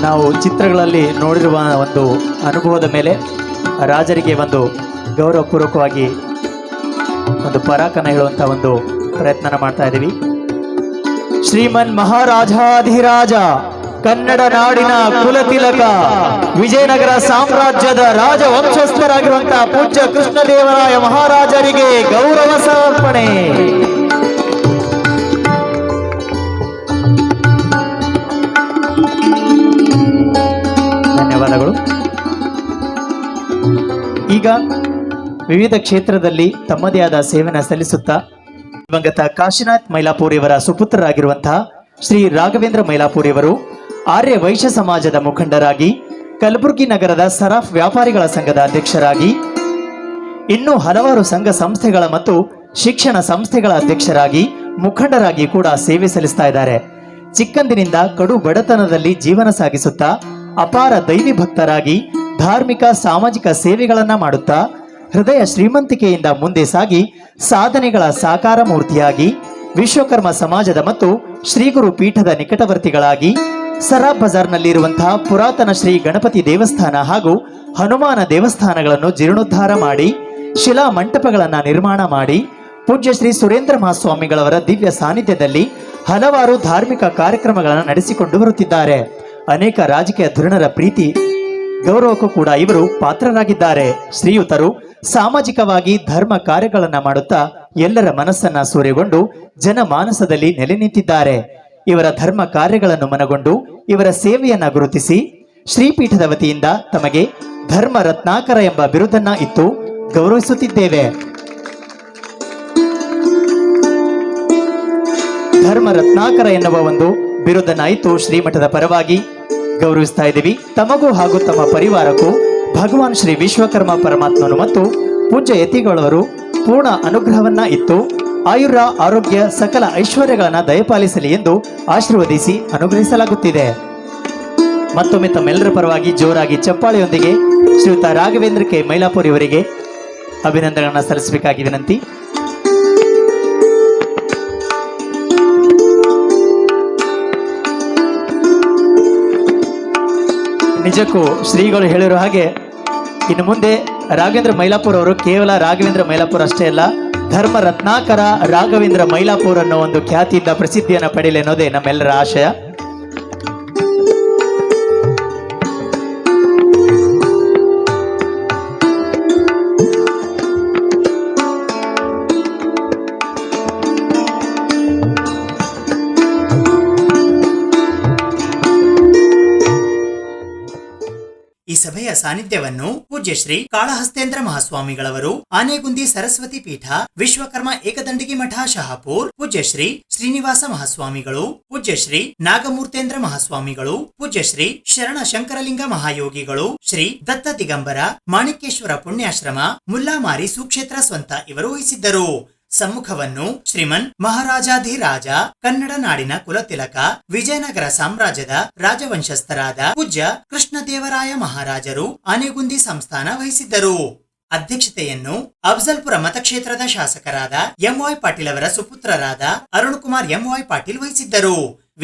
ನಾವು ಚಿತ್ರಗಳಲ್ಲಿ ನೋಡಿರುವ ಒಂದು ಅನುಭವದ ಮೇಲೆ ರಾಜರಿಗೆ ಒಂದು ಗೌರವಪೂರ್ವಕವಾಗಿ ಒಂದು ಪರಾಕನ ಹೇಳುವಂಥ ಒಂದು ಪ್ರಯತ್ನ ಮಾಡ್ತಾ ಇದ್ದೀವಿ. ಶ್ರೀಮನ್ ಮಹಾರಾಜಾಧಿರಾಜ ಕನ್ನಡ ನಾಡಿನ ಕುಲತಿಲಕ ವಿಜಯನಗರ ಸಾಮ್ರಾಜ್ಯದ ರಾಜ ವಂಶಸ್ಥರಾಗಿರುವಂತಹ ಪೂಜ್ಯ ಕೃಷ್ಣದೇವರಾಯ ಮಹಾರಾಜರಿಗೆ ಗೌರವ ಸಮರ್ಪಣೆ. ಧನ್ಯವಾದಗಳು. ಈಗ ವಿವಿಧ ಕ್ಷೇತ್ರದಲ್ಲಿ ತಮ್ಮದೇ ಆದ ಸೇವೆಯನ್ನು ಸಲ್ಲಿಸುತ್ತಾ ದಿವಂಗತ ಕಾಶಿನಾಥ್ ಮೈಲಾಪುರ್ ಇವರ ಸುಪುತ್ರರಾಗಿರುವಂತಹ ಶ್ರೀ ರಾಘವೇಂದ್ರ ಮೈಲಾಪುರ್ ಇವರು ಆರ್ಯ ವೈಶ್ಯ ಸಮಾಜದ ಮುಖಂಡರಾಗಿ, ಕಲಬುರಗಿ ನಗರದ ಸರಾಫ್ ವ್ಯಾಪಾರಿಗಳ ಸಂಘದ ಅಧ್ಯಕ್ಷರಾಗಿ, ಇನ್ನೂ ಹಲವಾರು ಸಂಘ ಸಂಸ್ಥೆಗಳ ಮತ್ತು ಶಿಕ್ಷಣ ಸಂಸ್ಥೆಗಳ ಅಧ್ಯಕ್ಷರಾಗಿ, ಮುಖಂಡರಾಗಿ ಕೂಡ ಸೇವೆ ಸಲ್ಲಿಸ್ತಾ ಇದ್ದಾರೆ. ಚಿಕ್ಕಂದಿನಿಂದ ಕಡು ಬಡತನದಲ್ಲಿ ಜೀವನ ಸಾಗಿಸುತ್ತಾ ಅಪಾರ ದೈವಿ ಭಕ್ತರಾಗಿ ಧಾರ್ಮಿಕ ಸಾಮಾಜಿಕ ಸೇವೆಗಳನ್ನ ಮಾಡುತ್ತಾ ಹೃದಯ ಶ್ರೀಮಂತಿಕೆಯಿಂದ ಮುಂದೆ ಸಾಗಿ ಸಾಧನೆಗಳ ಸಾಕಾರ ಮೂರ್ತಿಯಾಗಿ ವಿಶ್ವಕರ್ಮ ಸಮಾಜದ ಮತ್ತು ಶ್ರೀಗುರು ಪೀಠದ ನಿಕಟವರ್ತಿಗಳಾಗಿ ಸರಾಬ್ ಬಜಾರ್ನಲ್ಲಿರುವಂತಹ ಪುರಾತನ ಶ್ರೀ ಗಣಪತಿ ದೇವಸ್ಥಾನ ಹಾಗೂ ಹನುಮಾನ ದೇವಸ್ಥಾನಗಳನ್ನು ಜೀರ್ಣೋದ್ಧಾರ ಮಾಡಿ ಶಿಲಾ ಮಂಟಪಗಳನ್ನು ನಿರ್ಮಾಣ ಮಾಡಿ ಪೂಜ್ಯ ಶ್ರೀ ಸುರೇಂದ್ರ ಮಹಾಸ್ವಾಮಿಗಳವರ ದಿವ್ಯ ಸಾನ್ನಿಧ್ಯದಲ್ಲಿ ಹಲವಾರು ಧಾರ್ಮಿಕ ಕಾರ್ಯಕ್ರಮಗಳನ್ನು ನಡೆಸಿಕೊಂಡು ಬರುತ್ತಿದ್ದಾರೆ. ಅನೇಕ ರಾಜಕೀಯ ಧುರೀಣರ ಪ್ರೀತಿ ಗೌರವಕ್ಕೂ ಕೂಡ ಇವರು ಪಾತ್ರರಾಗಿದ್ದಾರೆ. ಶ್ರೀಯುತರು ಸಾಮಾಜಿಕವಾಗಿ ಧರ್ಮ ಕಾರ್ಯಗಳನ್ನು ಮಾಡುತ್ತಾ ಎಲ್ಲರ ಮನಸ್ಸನ್ನ ಸೂರೆಗೊಂಡು ಜನಮಾನಸದಲ್ಲಿ ನೆಲೆ ನಿಂತಿದ್ದಾರೆ. ಇವರ ಧರ್ಮ ಕಾರ್ಯಗಳನ್ನು ಮನಗೊಂಡು ಇವರ ಸೇವೆಯನ್ನ ಗುರುತಿಸಿ ಶ್ರೀಪೀಠದ ವತಿಯಿಂದ ತಮಗೆ ಧರ್ಮ ರತ್ನಾಕರ ಎಂಬ ಬಿರುದನ್ನ ಇತ್ತು ಗೌರವಿಸುತ್ತಿದ್ದೇವೆ. ಧರ್ಮ ರತ್ನಾಕರ ಎನ್ನುವ ಒಂದು ಬಿರುದನ್ನ ಇತ್ತು ಶ್ರೀಮಠದ ಪರವಾಗಿ ಗೌರವಿಸ್ತಾ ಇದ್ದೀವಿ. ತಮಗೂ ಹಾಗೂ ತಮ್ಮ ಪರಿವಾರಕ್ಕೂ ಭಗವಾನ್ ಶ್ರೀ ವಿಶ್ವಕರ್ಮ ಪರಮಾತ್ಮನು ಮತ್ತು ಪೂಜ್ಯ ಯತಿಗಳವರು ಪೂರ್ಣ ಅನುಗ್ರಹವನ್ನ ಇತ್ತು ಆಯುರ ಆರೋಗ್ಯ ಸಕಲ ಐಶ್ವರ್ಯಗಳನ್ನ ದಯಪಾಲಿಸಲಿ ಎಂದು ಆಶೀರ್ವದಿಸಿ ಅನುಗ್ರಹಿಸಲಾಗುತ್ತಿದೆ. ಮತ್ತೊಮ್ಮೆ ತಮ್ಮೆಲ್ಲರ ಪರವಾಗಿ ಜೋರಾಗಿ ಚಪ್ಪಾಳೆಯೊಂದಿಗೆ ಶ್ರೀಯುತ ರಾಘವೇಂದ್ರ ಕೆ ಮೈಲಾಪುರ್ ಇವರಿಗೆ ಅಭಿನಂದನೆಗಳನ್ನು ಸಲ್ಲಿಸಬೇಕಾಗಿ ವಿನಂತಿ. ನಿಜಕ್ಕೂ ಶ್ರೀಗಳು ಹೇಳಿರೋ ಹಾಗೆ ಇನ್ನು ಮುಂದೆ ರಾಘವೇಂದ್ರ ಮೈಲಾಪುರ್ ಅವರು ಕೇವಲ ರಾಘವೇಂದ್ರ ಮೈಲಾಪುರ್ ಅಷ್ಟೇ ಅಲ್ಲ, ಧರ್ಮ ರತ್ನಾಕರ ರಾಘವೇಂದ್ರ ಮೈಲಾಪುರ್ ಅನ್ನೋ ಒಂದು ಖ್ಯಾತಿಯಿಂದ ಪ್ರಸಿದ್ಧಿಯನ್ನು ಪಡೆಯಲಿ ಅನ್ನೋದೇ ನಮ್ಮೆಲ್ಲರ ಆಶಯ. ಈ ಸಭೆಯ ಸಾನ್ನಿಧ್ಯವನ್ನು ಪೂಜ್ಯ ಶ್ರೀ ಕಾಳಹಸ್ತೇಂದ್ರ ಮಹಾಸ್ವಾಮಿಗಳವರು, ಆನೆಗುಂದಿ ಸರಸ್ವತಿ ಪೀಠ, ವಿಶ್ವಕರ್ಮ ಏಕದಂಡಿಗಿ ಮಠ ಶಹಾಪುರ್, ಪೂಜ್ಯ ಶ್ರೀ ಶ್ರೀನಿವಾಸ ಮಹಾಸ್ವಾಮಿಗಳು, ಪೂಜ್ಯ ಶ್ರೀ ನಾಗಮೂರ್ತೇಂದ್ರ ಮಹಾಸ್ವಾಮಿಗಳು, ಪೂಜ್ಯ ಶ್ರೀ ಶರಣ ಶಂಕರಲಿಂಗ ಮಹಾಯೋಗಿಗಳು, ಶ್ರೀ ದತ್ತ ದಿಗಂಬರ ಮಾಣಿಕೇಶ್ವರ ಪುಣ್ಯಾಶ್ರಮ, ಮುಲ್ಲಾಮಾರಿ ಸುಕ್ಷೇತ್ರ ಸ್ವಂತ ಇವರು ವಹಿಸಿದ್ದರು. ಸಮ್ಮುಖವನ್ನು ಶ್ರೀಮನ್ ಮಹಾರಾಜಾಧಿರಾಜ ಕನ್ನಡ ನಾಡಿನ ಕುಲತಿಲಕ ವಿಜಯನಗರ ಸಾಮ್ರಾಜ್ಯದ ರಾಜವಂಶಸ್ಥರಾದ ಪೂಜ್ಯ ಕೃಷ್ಣದೇವರಾಯ ಮಹಾರಾಜರು ಆನೆಗುಂದಿ ಸಂಸ್ಥಾನ ವಹಿಸಿದ್ದರು. ಅಧ್ಯಕ್ಷತೆಯನ್ನು ಅಫ್ಜಲ್ಪುರ ಮತಕ್ಷೇತ್ರದ ಶಾಸಕರಾದ ಎಂವೈ ಪಾಟೀಲ್ ಅವರ ಸುಪುತ್ರರಾದ ಅರುಣ್ ಕುಮಾರ್ ಎಂವೈ ಪಾಟೀಲ್ ವಹಿಸಿದ್ದರು.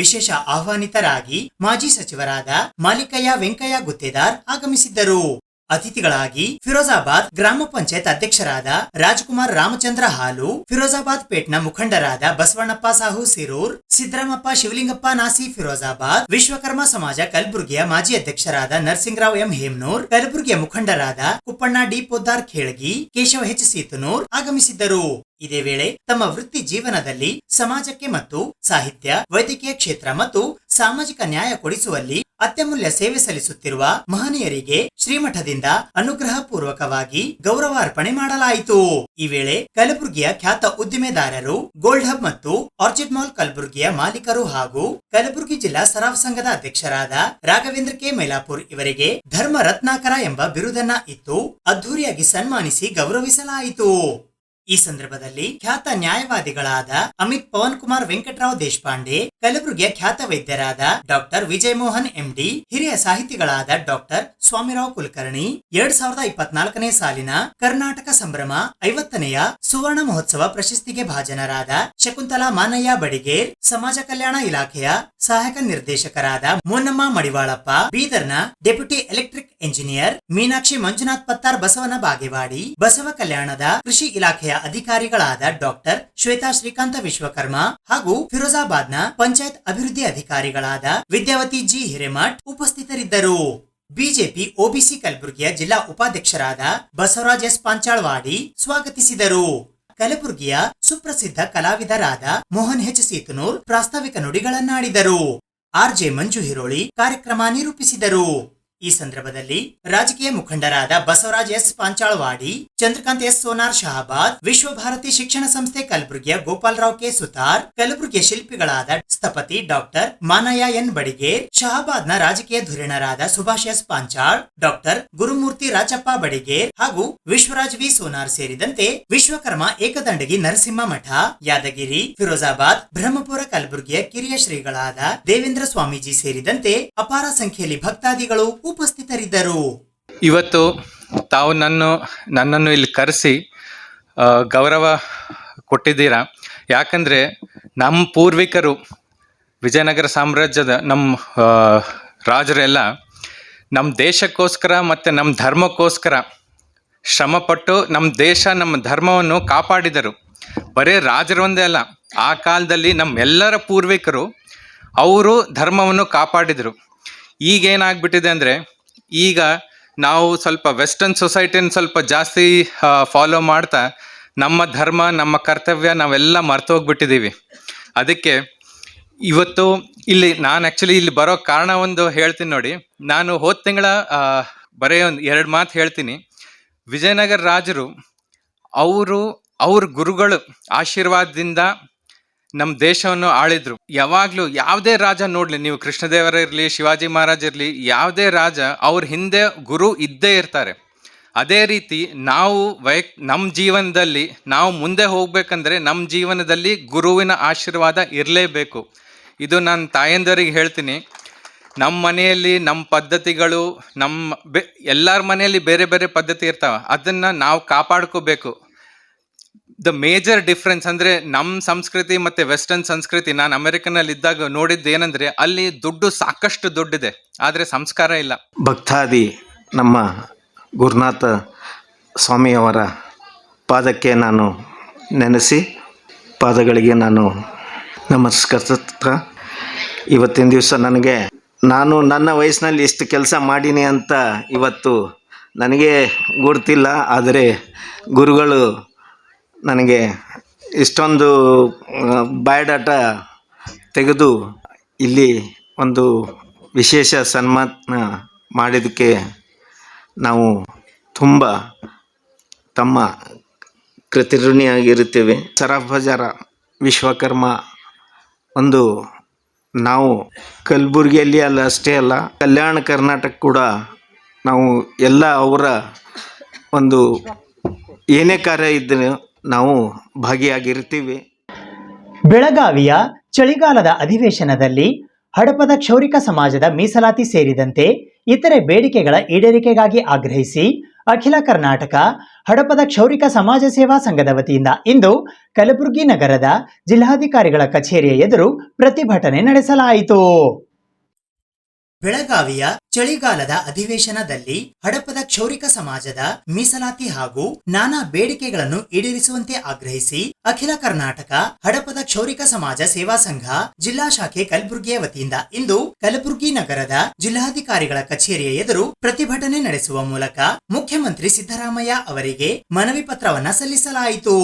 ವಿಶೇಷ ಆಹ್ವಾನಿತರಾಗಿ ಮಾಜಿ ಸಚಿವರಾದ ಮಾಲಿಕಯ್ಯ ವೆಂಕಯ್ಯ ಗುತ್ತೇದಾರ್ ಆಗಮಿಸಿದ್ದರು. ಅತಿಥಿಗಳಾಗಿ ಫಿರೋಜಾಬಾದ್ ಗ್ರಾಮ ಪಂಚಾಯತ್ ಅಧ್ಯಕ್ಷರಾದ ರಾಜ್ಕುಮಾರ್ ರಾಮಚಂದ್ರ ಹಾಲು, ಫಿರೋಜಾಬಾದ್ ಪೇಟ್ನ ಮುಖಂಡರಾದ ಬಸವಣ್ಣಪ್ಪ ಸಾಹು ಸಿರೂರ್, ಸಿದ್ದರಾಮಪ್ಪ ಶಿವಲಿಂಗಪ್ಪ ನಾಸಿ ಫಿರೋಜಾಬಾದ್, ವಿಶ್ವಕರ್ಮ ಸಮಾಜ ಕಲಬುರಗಿಯ ಮಾಜಿ ಅಧ್ಯಕ್ಷರಾದ ನರಸಿಂಗರಾವ್ ಎಂ ಹೇಮ್ನೂರ್, ಕಲಬುರಗಿಯ ಮುಖಂಡರಾದ ಕುಪ್ಪಣ್ಣ ಡಿ ಪೋದ್ದಾರ್ ಖೇಳಗಿ, ಕೇಶವ ಹೆಚ್ ಸೀತನೂರ್ ಆಗಮಿಸಿದ್ದರು. ಇದೇ ವೇಳೆ ತಮ್ಮ ವೃತ್ತಿ ಜೀವನದಲ್ಲಿ ಸಮಾಜಕ್ಕೆ ಮತ್ತು ಸಾಹಿತ್ಯ, ವೈದ್ಯಕೀಯ ಕ್ಷೇತ್ರ ಮತ್ತು ಸಾಮಾಜಿಕ ನ್ಯಾಯ ಕೊಡಿಸುವಲ್ಲಿ ಅತ್ಯಮೂಲ್ಯ ಸೇವೆ ಸಲ್ಲಿಸುತ್ತಿರುವ ಮಹನೀಯರಿಗೆ ಶ್ರೀಮಠದಿಂದ ಅನುಗ್ರಹ ಪೂರ್ವಕವಾಗಿ ಗೌರವಾರ್ಪಣೆ ಮಾಡಲಾಯಿತು. ಈ ವೇಳೆ ಕಲಬುರಗಿಯ ಖ್ಯಾತ ಉದ್ದಿಮೆದಾರರು, ಗೋಲ್ಡ್ ಹಬ್ ಮತ್ತು ಆರ್ಚಿಡ್ ಮಾಲ್ ಕಲಬುರಗಿಯ ಮಾಲೀಕರು ಹಾಗೂ ಕಲಬುರಗಿ ಜಿಲ್ಲಾ ಸರಾಫ್ ಸಂಘದ ಅಧ್ಯಕ್ಷರಾದ ರಾಘವೇಂದ್ರ ಕೆ ಮೈಲಾಪುರ್ ಇವರಿಗೆ ಧರ್ಮ ರತ್ನಾಕರ ಎಂಬ ಬಿರುದನ್ನ ಇತ್ತು ಅದ್ಧೂರಿಯಾಗಿ ಸನ್ಮಾನಿಸಿ ಗೌರವಿಸಲಾಯಿತು. ಈ ಸಂದರ್ಭದಲ್ಲಿ ಖ್ಯಾತ ನ್ಯಾಯವಾದಿಗಳಾದ ಅಮಿತ್ ಪವನ್ ಕುಮಾರ್ ವೆಂಕಟರಾವ್ ದೇಶಪಾಂಡೆ, ಕಲಬುರಗಿಯ ಖ್ಯಾತ ವೈದ್ಯರಾದ ಡಾಕ್ಟರ್ ವಿಜಯ್ ಮೋಹನ್ ಎಂಡಿ, ಹಿರಿಯ ಸಾಹಿತಿಗಳಾದ ಡಾಕ್ಟರ್ ಸ್ವಾಮಿರಾವ್ ಕುಲಕರ್ಣಿ, 2024ನೇ ಸಾಲಿನ ಕರ್ನಾಟಕ ಸಂಭ್ರಮ 50ನೇಯ ಸುವರ್ಣ ಮಹೋತ್ಸವ ಪ್ರಶಸ್ತಿಗೆ ಭಾಜನರಾದ ಶಕುಂತಲಾ ಮಾನಯ್ಯ ಬಡಿಗೇರ್, ಸಮಾಜ ಕಲ್ಯಾಣ ಇಲಾಖೆಯ ಸಹಾಯಕ ನಿರ್ದೇಶಕರಾದ ಮೋನಮ್ಮ ಮಡಿವಾಳಪ್ಪ, ಬೀದರ್ನ deputy electric engineer Meenakshi Manjunath Pattar, Basavana Bagewadi, Basava ಕಲ್ಯಾಣದ ಕೃಷಿ ಇಲಾಖೆಯ ಅಧಿಕಾರಿಗಳಾದ ಡಾಕ್ಟರ್ ಶ್ವೇತಾ ಶ್ರೀಕಾಂತ ವಿಶ್ವಕರ್ಮ ಹಾಗೂ ಫಿರೋಜಾಬಾದ್ನ ಪಂಚಾಯತ್ ಅಭಿವೃದ್ಧಿ ಅಧಿಕಾರಿಗಳಾದ ವಿದ್ಯಾವತಿ ಜಿ ಹಿರೇಮಠ್ ಉಪಸ್ಥಿತರಿದ್ದರು. ಬಿಜೆಪಿ ಒಬಿಸಿ ಕಲಬುರಗಿಯ ಜಿಲ್ಲಾ ಉಪಾಧ್ಯಕ್ಷರಾದ ಬಸವರಾಜ್ ಎಸ್ ಪಾಂಚಾಳ್ವಾಡಿ ಸ್ವಾಗತಿಸಿದರು. ಕಲಬುರಗಿಯ ಸುಪ್ರಸಿದ್ಧ ಕಲಾವಿದರಾದ ಮೋಹನ್ ಹೆಚ್ ಸೀತನೂರ್ ಪ್ರಾಸ್ತಾವಿಕ ನುಡಿಗಳನ್ನಾಡಿದರು. ಆರ್ಜೆ ಮಂಜು ಹಿರೋಳಿ ಕಾರ್ಯಕ್ರಮ ನಿರೂಪಿಸಿದರು. ಈ ಸಂದರ್ಭದಲ್ಲಿ ರಾಜಕೀಯ ಮುಖಂಡರಾದ ಬಸವರಾಜ್ ಎಸ್ ಪಾಂಚಾಳವಾಡಿ, ಚಂದ್ರಕಾಂತ್ ಎಸ್ ಸೋನಾರ್ ಶಹಾಬಾದ್, ವಿಶ್ವಭಾರತಿ ಶಿಕ್ಷಣ ಸಂಸ್ಥೆ ಕಲಬುರಗಿಯ ಗೋಪಾಲರಾವ್ ಕೆ ಸುತಾರ್, ಕಲಬುರಗಿಯ ಶಿಲ್ಪಿಗಳಾದ ಸ್ಥಪತಿ ಡಾಕ್ಟರ್ ಮಾನಯ್ಯ ಎನ್ ಬಡಿಗೇರ್, ಶಹಾಬಾದ್ನ ರಾಜಕೀಯ ಧುರೀಣರಾದ ಸುಭಾಷ್ ಎಸ್ ಪಾಂಚಾಳ್, ಡಾಕ್ಟರ್ ಗುರುಮೂರ್ತಿ ರಾಜಪ್ಪ ಬಡಿಗೇರ್ ಹಾಗೂ ವಿಶ್ವರಾಜ್ ವಿ ಸೋನಾರ್ ಸೇರಿದಂತೆ ವಿಶ್ವಕರ್ಮ ಏಕದಂಡಗಿ ನರಸಿಂಹ ಮಠ, ಯಾದಗಿರಿ, ಫಿರೋಜಾಬಾದ್, ಬ್ರಹ್ಮಪುರ, ಕಲಬುರಗಿಯ ಕಿರಿಯ ಶ್ರೀಗಳಾದ ದೇವೇಂದ್ರ ಸ್ವಾಮೀಜಿ ಸೇರಿದಂತೆ ಅಪಾರ ಸಂಖ್ಯೆಯಲ್ಲಿ ಭಕ್ತಾದಿಗಳು ಉಪಸ್ಥಿತರಿದ್ದರು. ಇವತ್ತು ತಾವು ನನ್ನನ್ನು ಇಲ್ಲಿ ಕರೆಸಿ ಗೌರವ ಕೊಟ್ಟಿದ್ದೀರಾ. ಯಾಕಂದರೆ ನಮ್ಮ ಪೂರ್ವಿಕರು ವಿಜಯನಗರ ಸಾಮ್ರಾಜ್ಯದ ನಮ್ಮ ರಾಜರೆಲ್ಲ ನಮ್ಮ ದೇಶಕ್ಕೋಸ್ಕರ ಮತ್ತು ನಮ್ಮ ಧರ್ಮಕ್ಕೋಸ್ಕರ ಶ್ರಮಪಟ್ಟು ನಮ್ಮ ದೇಶ ನಮ್ಮ ಧರ್ಮವನ್ನು ಕಾಪಾಡಿದರು. ಬರೀ ರಾಜರೊಂದೇ ಅಲ್ಲ, ಆ ಕಾಲದಲ್ಲಿ ನಮ್ಮೆಲ್ಲರ ಪೂರ್ವಿಕರು ಅವರು ಧರ್ಮವನ್ನು ಕಾಪಾಡಿದರು. ಈಗೇನಾಗ್ಬಿಟ್ಟಿದೆ ಅಂದರೆ, ಈಗ ನಾವು ಸ್ವಲ್ಪ ವೆಸ್ಟರ್ನ್ ಸೊಸೈಟಿನ ಸ್ವಲ್ಪ ಜಾಸ್ತಿ ಫಾಲೋ ಮಾಡ್ತಾ ನಮ್ಮ ಧರ್ಮ ನಮ್ಮ ಕರ್ತವ್ಯ ನಾವೆಲ್ಲ ಮರ್ತೋಗ್ಬಿಟ್ಟಿದ್ದೀವಿ. ಅದಕ್ಕೆ ಇವತ್ತು ನಾನು ಆ್ಯಕ್ಚುಲಿ ಇಲ್ಲಿ ಬರೋ ಕಾರಣ ಒಂದು ಹೇಳ್ತೀನಿ ನೋಡಿ. ನಾನು ಹೋದ ತಿಂಗಳ ಬರೀ ಒಂದು 2 ಮಾತು ಹೇಳ್ತೀನಿ. ವಿಜಯನಗರ ರಾಜರು ಅವ್ರ ಗುರುಗಳು ಆಶೀರ್ವಾದದಿಂದ ನಮ್ಮ ದೇಶವನ್ನು ಆಳಿದ್ರು. ಯಾವಾಗಲೂ ಯಾವುದೇ ರಾಜ ನೋಡಲಿ, ನೀವು ಕೃಷ್ಣದೇವರ ಇರಲಿ, ಶಿವಾಜಿ ಮಹಾರಾಜ್ ಇರಲಿ, ಯಾವುದೇ ರಾಜ ಅವ್ರ ಹಿಂದೆ ಗುರು ಇದ್ದೇ ಇರ್ತಾರೆ. ಅದೇ ರೀತಿ ನಾವು ನಮ್ಮ ಜೀವನದಲ್ಲಿ ನಾವು ಮುಂದೆ ಹೋಗ್ಬೇಕಂದ್ರೆ ನಮ್ಮ ಜೀವನದಲ್ಲಿ ಗುರುವಿನ ಆಶೀರ್ವಾದ ಇರಲೇಬೇಕು. ಇದು ನಾನು ತಾಯಂದರಿಗೆ ಹೇಳ್ತೀನಿ. ನಮ್ಮ ಮನೆಯಲ್ಲಿ ನಮ್ಮ ಪದ್ಧತಿಗಳು ಎಲ್ಲರ ಮನೆಯಲ್ಲಿ ಬೇರೆ ಬೇರೆ ಪದ್ಧತಿ ಇರ್ತಾವೆ, ಅದನ್ನು ನಾವು ಕಾಪಾಡ್ಕೋಬೇಕು. ದ ಮೇಜರ್ ಡಿಫ್ರೆನ್ಸ್ ಅಂದರೆ ನಮ್ಮ ಸಂಸ್ಕೃತಿ ಮತ್ತು ವೆಸ್ಟರ್ನ್ ಸಂಸ್ಕೃತಿ, ನಾನು ಅಮೆರಿಕನಲ್ಲಿ ಇದ್ದಾಗ ನೋಡಿದ್ದು ಏನಂದರೆ, ಅಲ್ಲಿ ಸಾಕಷ್ಟು ದುಡ್ಡಿದೆ, ಆದರೆ ಸಂಸ್ಕಾರ ಇಲ್ಲ. ಭಕ್ತಾದಿ ನಮ್ಮ ಗುರುನಾಥ ಸ್ವಾಮಿಯವರ ಪಾದಕ್ಕೆ ನಾನು ನೆನೆಸಿ ಪಾದಗಳಿಗೆ ನಾನು ನಮಸ್ಕರಿಸುತ್ತಾ, ಇವತ್ತಿನ ದಿವಸ ನಾನು ನನ್ನ ವಯಸ್ಸಿನಲ್ಲಿ ಇಷ್ಟು ಕೆಲಸ ಮಾಡೀನಿ ಅಂತ ಇವತ್ತು ನನಗೆ ಗುರ್ತಿಲ್ಲ. ಆದರೆ ಗುರುಗಳು ನನಗೆ ಇಷ್ಟೊಂದು ಬಯೋಡಾಟ ತೆಗೆದು ಇಲ್ಲಿ ಒಂದು ವಿಶೇಷ ಸನ್ಮಾನ ಮಾಡಿದ್ದಕ್ಕೆ ನಾವು ತುಂಬ ತಮ್ಮ ಕೃತಜ್ಞರಾಗಿರುತ್ತೇವೆ. ಸರಬಜಾರ ವಿಶ್ವಕರ್ಮ ನಾವು ಕಲಬುರಗಿಯಲ್ಲಿ ಅಷ್ಟೇ ಅಲ್ಲ, ಕಲ್ಯಾಣ ಕರ್ನಾಟಕ ಕೂಡ ನಾವು ಎಲ್ಲ ಅವರ ಏನೇ ಕಾರ್ಯ ಇದ್ದರೂ ನಾವು ಭಾಗಿಯಾಗಿರ್ತೀವಿ. ಬೆಳಗಾವಿಯ ಚಳಿಗಾಲದ ಅಧಿವೇಶನದಲ್ಲಿ ಹಡಪದ ಕ್ಷೌರಿಕ ಸಮಾಜದ ಮೀಸಲಾತಿ ಸೇರಿದಂತೆ ಇತರೆ ಬೇಡಿಕೆಗಳ ಈಡೇರಿಕೆಗಾಗಿ ಆಗ್ರಹಿಸಿ ಅಖಿಲ ಕರ್ನಾಟಕ ಹಡಪದ ಕ್ಷೌರಿಕ ಸಮಾಜ ಸೇವಾ ಸಂಘದ ವತಿಯಿಂದ ಇಂದು ಕಲಬುರಗಿ ನಗರದ ಜಿಲ್ಲಾಧಿಕಾರಿಗಳ ಕಚೇರಿಯ ಎದುರು ಪ್ರತಿಭಟನೆ ನಡೆಸಲಾಯಿತು. ಬೆಳಗಾವಿಯ ಚಳಿಗಾಲದ ಅಧಿವೇಶನದಲ್ಲಿ ಹಡಪದ ಕ್ಷೌರಿಕ ಸಮಾಜದ ಮೀಸಲಾತಿ ಹಾಗೂ ನಾನಾ ಬೇಡಿಕೆಗಳನ್ನು ಈಡೇರಿಸುವಂತೆ ಆಗ್ರಹಿಸಿ ಅಖಿಲ ಕರ್ನಾಟಕ ಹಡಪದ ಕ್ಷೌರಿಕ ಸಮಾಜ ಸೇವಾ ಸಂಘ ಜಿಲ್ಲಾ ಶಾಖೆ ಕಲಬುರಗಿಯ ವತಿಯಿಂದ ಇಂದು ಕಲಬುರಗಿ ನಗರದ ಜಿಲ್ಲಾಧಿಕಾರಿಗಳ ಕಚೇರಿಯ ಎದುರು ಪ್ರತಿಭಟನೆ ನಡೆಸುವ ಮೂಲಕ ಮುಖ್ಯಮಂತ್ರಿ ಸಿದ್ದರಾಮಯ್ಯ ಅವರಿಗೆ ಮನವಿ ಪತ್ರವನ್ನ ಸಲ್ಲಿಸಲಾಯಿತು.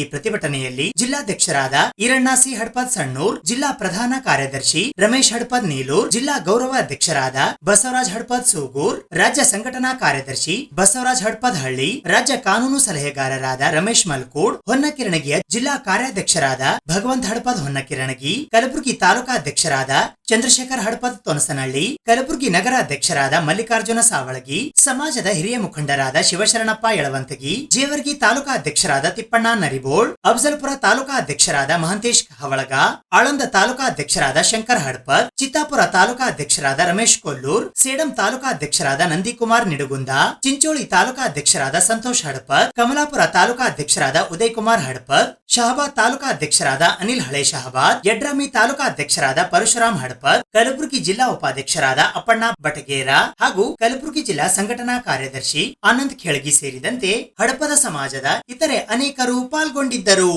ಈ ಪ್ರತಿಭಟನೆಯಲ್ಲಿ ಜಿಲ್ಲಾಧ್ಯಕ್ಷರಾದ ಈರಣ್ಣ ಸಿ ಹಡ್ಪದ್ ಸಣ್ಣೂರ್, ಜಿಲ್ಲಾ ಪ್ರಧಾನ ಕಾರ್ಯದರ್ಶಿ ರಮೇಶ್ ಹಡ್ಪದ್ ನೀಲೂರ್, ಜಿಲ್ಲಾ ಗೌರವ ಅಧ್ಯಕ್ಷರಾದ ಬಸವರಾಜ್ ಹಡ್ಪದ್ ಸೂಗೂರ್, ರಾಜ್ಯ ಸಂಘಟನಾ ಕಾರ್ಯದರ್ಶಿ ಬಸವರಾಜ್ ಹಡ್ಪದ್ ಹಳ್ಳಿ, ರಾಜ್ಯ ಕಾನೂನು ಸಲಹೆಗಾರರಾದ ರಮೇಶ್ ಮಲ್ಕೂಡ್, ಹೊನ್ನಕಿರಣಗಿಯ ಜಿಲ್ಲಾ ಕಾರ್ಯಾಧ್ಯಕ್ಷರಾದ ಭಗವಂತ್ ಹಡ್ಪದ್ ಹೊನ್ನಕಿರಣಗಿ, ಕಲಬುರಗಿ ತಾಲೂಕಾಧ್ಯಕ್ಷರಾದ ಚಂದ್ರಶೇಖರ್ ಹಡ್ಪದ್ ತೊನಸನಹಳ್ಳಿ, ಕಲಬುರಗಿ ನಗರ ಅಧ್ಯಕ್ಷರಾದ ಮಲ್ಲಿಕಾರ್ಜುನ ಸಾವಳಗಿ, ಸಮಾಜದ ಹಿರಿಯ ಮುಖಂಡರಾದ ಶಿವಶರಣಪ್ಪ ಯಳವಂತಗಿ, ಜೇವರ್ಗಿ ತಾಲೂಕಾಧ್ಯಕ್ಷರಾದ ತಿಪ್ಪಣ್ಣ ನರಿಬೋಳ್, ಅಫಜಲ್ಪುರ ತಾಲೂಕಾಧ್ಯಕ್ಷರಾದ ಮಹಂತೇಶ್ ಹವಳಗ, ಆಳಂದ ತಾಲೂಕಾಧ್ಯಕ್ಷರಾದ ಶಂಕರ್ ಹಡ್ಪದ್, ಚಿತ್ತಾಪುರ ತಾಲೂಕಾಧ್ಯಕ್ಷರಾದ ರಮೇಶ್ ಕೊಲ್ಲೂರ್, ಸೇಡಂ ತಾಲೂಕಾಧ್ಯಕ್ಷರಾದ ನಂದಿಕುಮಾರ್ ನಿಡುಗುಂದ, ಚಿಂಚೋಳಿ ತಾಲೂಕಾಧ್ಯಕ್ಷರಾದ ಸಂತೋಷ್ ಹಡ್ಪದ್, ಕಮಲಾಪುರ ತಾಲೂಕಾಧ್ಯಕ್ಷರಾದ ಉದಯ್ ಕುಮಾರ್ ಹಡ್ಪದ್, ಶಹಬಾದ್ ತಾಲೂಕಾಧ್ಯಕ್ಷರಾದ ಅನಿಲ್ ಹಳೆ ಶಹಬಾದ್, ಯಡ್ರಾಮಿ ತಾಲೂಕಾಧ್ಯಕ್ಷರಾದ ಪರಶುರಾಮ್ ಹಡ್ಪದ್, ಕಲಬುರಗಿ ಜಿಲ್ಲಾ ಉಪಾಧ್ಯಕ್ಷರಾದ ಅಪ್ಪಣ್ಣ ಬಟಗೇರ ಹಾಗೂ ಕಲಬುರಗಿ ಜಿಲ್ಲಾ ಸಂಘಟನಾ ಕಾರ್ಯದರ್ಶಿ ಆನಂದ್ ಖೇಳಗಿ ಸೇರಿದಂತೆ ಹಡಪದ ಸಮಾಜದ ಇತರೆ ಅನೇಕರು ಪಾಲ್ಗೊಂಡಿದ್ದರು.